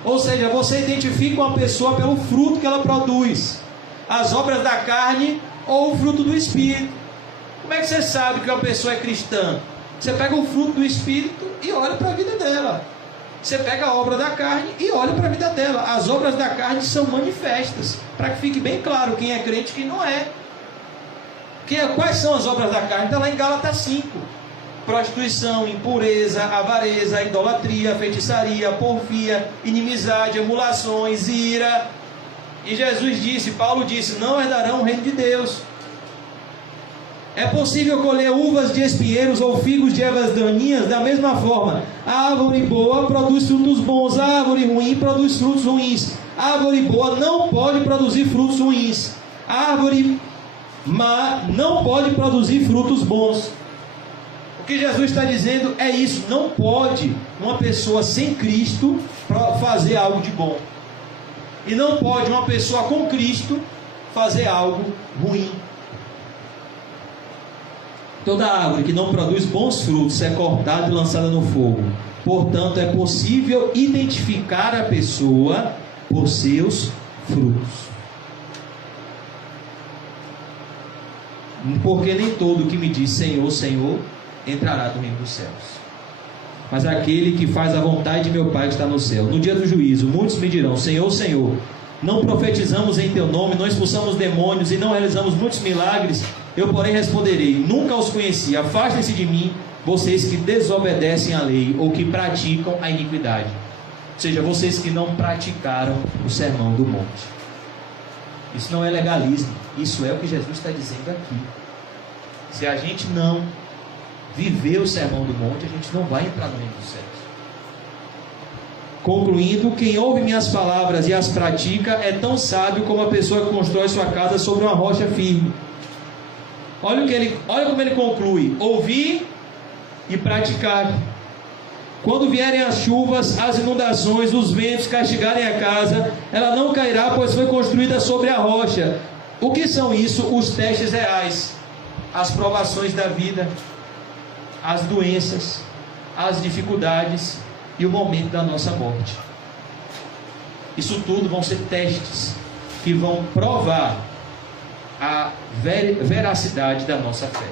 Ou seja, você identifica uma pessoa pelo fruto que ela produz, as obras da carne ou o fruto do Espírito. Como é que você sabe que uma pessoa é cristã? Você pega o fruto do Espírito e olha para a vida dela. Você pega a obra da carne e olha para a vida dela. As obras da carne são manifestas, para que fique bem claro quem é crente e quem não é. Quais são as obras da carne? Está lá em Gálatas 5. Prostituição, impureza, avareza, idolatria, feitiçaria, porfia, inimizade, emulações, ira. E Jesus disse, Paulo disse, não herdarão o reino de Deus. É possível colher uvas de espinheiros ou figos de ervas daninhas da mesma forma. A árvore boa produz frutos bons, a árvore ruim produz frutos ruins. A árvore boa não pode produzir frutos ruins. A árvore má não pode produzir frutos bons. O que Jesus está dizendo é isso: não pode uma pessoa sem Cristo fazer algo de bom, e não pode uma pessoa com Cristo fazer algo ruim. Toda árvore que não produz bons frutos é cortada e lançada no fogo. Portanto, é possível identificar a pessoa por seus frutos. Porque nem todo que me diz Senhor, Senhor entrará no reino dos céus, mas aquele que faz a vontade de meu Pai que está no céu. No dia do juízo, muitos me dirão: Senhor, Senhor, não profetizamos em teu nome, não expulsamos demônios e não realizamos muitos milagres? Eu, porém, responderei: nunca os conheci. Afastem-se de mim, vocês que desobedecem à lei ou que praticam a iniquidade. Ou seja, vocês que não praticaram o sermão do monte. Isso não é legalismo, isso é o que Jesus está dizendo aqui. Se a gente não viver o sermão do monte, a gente não vai entrar no reino dos céus. Concluindo, quem ouve minhas palavras e as pratica é tão sábio como a pessoa que constrói sua casa sobre uma rocha firme. Olha como ele conclui: ouvir e praticar. Quando vierem as chuvas, as inundações, os ventos castigarem a casa, ela não cairá, pois foi construída sobre a rocha. O que são isso? Os testes reais, as provações da vida, as doenças, as dificuldades e o momento da nossa morte. Isso tudo vão ser testes que vão provar a veracidade da nossa fé.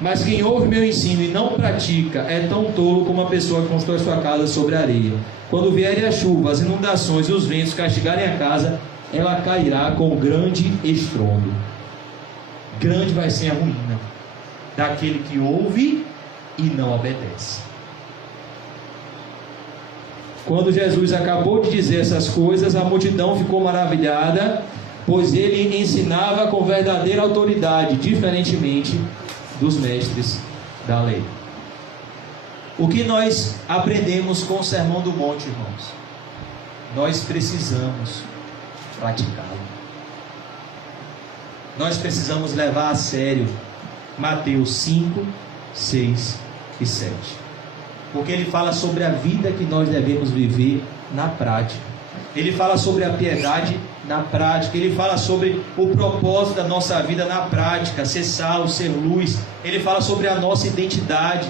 Mas quem ouve meu ensino e não pratica é tão tolo como a pessoa que constrói sua casa sobre a areia. Quando vierem a chuva, as inundações e os ventos castigarem a casa, ela cairá com grande estrondo. Grande vai ser a ruína daquele que ouve e não obedece. Quando Jesus acabou de dizer essas coisas, a multidão ficou maravilhada, pois ele ensinava com verdadeira autoridade, diferentemente dos mestres da lei. O que nós aprendemos com o Sermão do Monte, irmãos? Nós precisamos praticá-lo. Nós precisamos levar a sério Mateus 5, 6 e 7. Porque ele fala sobre a vida que nós devemos viver na prática. Ele fala sobre a piedade na prática. Ele fala sobre o propósito da nossa vida na prática, ser sal, ser luz. Ele fala sobre a nossa identidade.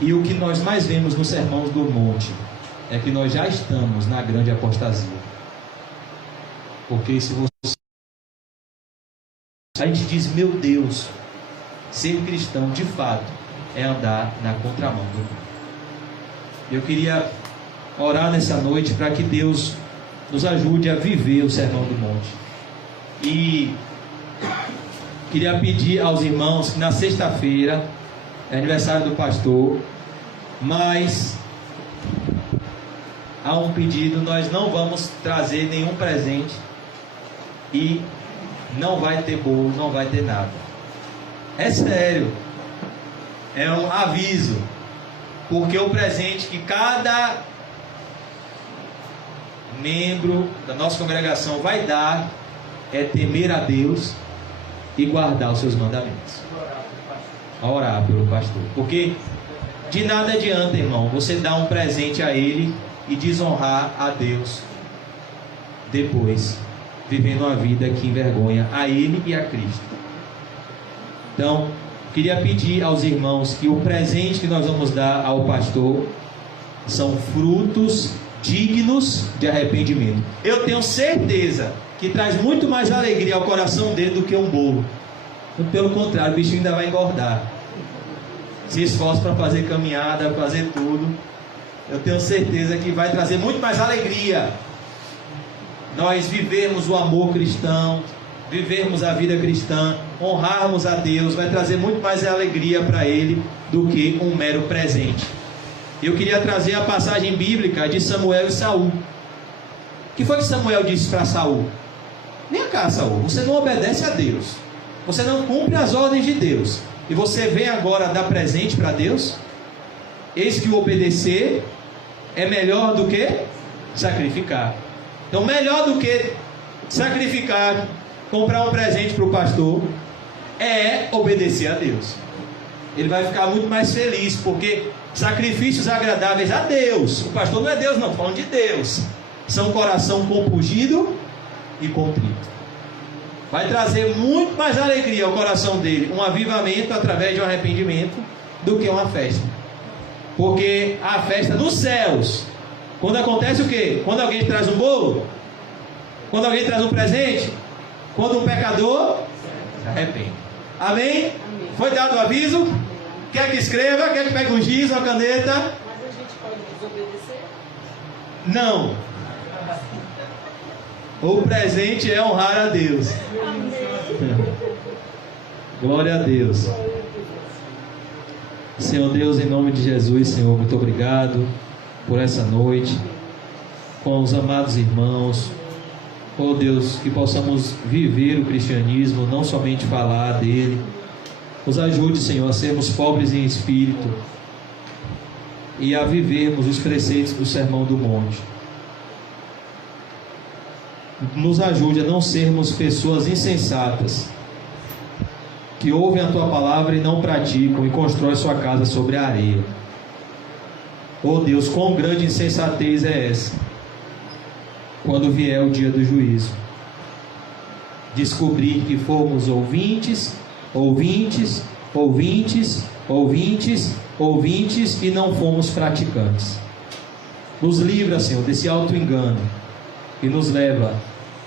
E o que nós mais vemos nos sermões do monte é que nós já estamos na grande apostasia. Porque se você... a gente diz, meu Deus, ser cristão de fato é andar na contramão do mundo. Eu queria orar nessa noite para que Deus nos ajude a viver o Sermão do Monte. E queria pedir aos irmãos que na sexta-feira é aniversário do pastor, mas há um pedido: nós não vamos trazer nenhum presente e não vai ter bolo, não vai ter nada. É sério, é um aviso, porque o presente que cada membro da nossa congregação vai dar é temer a Deus e guardar os seus mandamentos. Orar pelo pastor. Porque de nada adianta, irmão, você dar um presente a ele e desonrar a Deus depois, vivendo uma vida que envergonha a ele e a Cristo. Então, queria pedir aos irmãos que o presente que nós vamos dar ao pastor são frutos dignos de arrependimento. Eu tenho certeza que traz muito mais alegria ao coração dele do que um bolo. Pelo contrário, o bichinho ainda vai engordar. Se esforça para fazer caminhada, fazer tudo. Eu tenho certeza que vai trazer muito mais alegria nós vivermos o amor cristão, vivermos a vida cristã, honrarmos a Deus. Vai trazer muito mais alegria para ele do que um mero presente. Eu queria trazer a passagem bíblica de Samuel e Saul. O que foi que Samuel disse para Saul? Vem cá, Saul, você não obedece a Deus, você não cumpre as ordens de Deus, e você vem agora dar presente para Deus? Eis que o obedecer é melhor do que sacrificar. Então, melhor do que sacrificar, comprar um presente para o pastor, é obedecer a Deus. Ele vai ficar muito mais feliz, porque sacrifícios agradáveis a Deus, o pastor não é Deus não, falando de Deus, são coração compungido e contrito. Vai trazer muito mais alegria ao coração dele um avivamento através de um arrependimento do que uma festa. Porque a festa dos céus, quando acontece o quê? Quando alguém traz um bolo, quando alguém traz um presente, quando um pecador se arrepende. Amém? Amém. Foi dado o aviso? Quer que escreva? Quer que pegue um giz, uma caneta? Mas a gente pode desobedecer? Não. O presente é honrar a Deus. Glória a Deus. Senhor Deus, em nome de Jesus, Senhor, muito obrigado por essa noite, com os amados irmãos. Oh Deus, que possamos viver o cristianismo, não somente falar dele. Nos ajude, Senhor, a sermos pobres em espírito e a vivermos os preceitos do Sermão do Monte. Nos ajude a não sermos pessoas insensatas, que ouvem a Tua palavra e não praticam, e constroem sua casa sobre a areia. Oh Deus, quão grande insensatez é essa, quando vier o dia do juízo. Descobrir que fomos ouvintes, e não fomos praticantes. Nos livra, Senhor, desse auto-engano e nos leva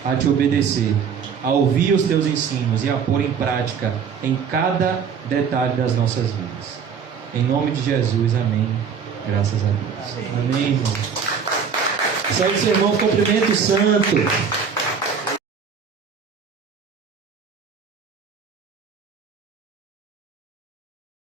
a Te obedecer, a ouvir os Teus ensinos e a pôr em prática em cada detalhe das nossas vidas. Em nome de Jesus, amém. Graças a Deus. Amém, irmão. Sai do sermão, cumprimento santo.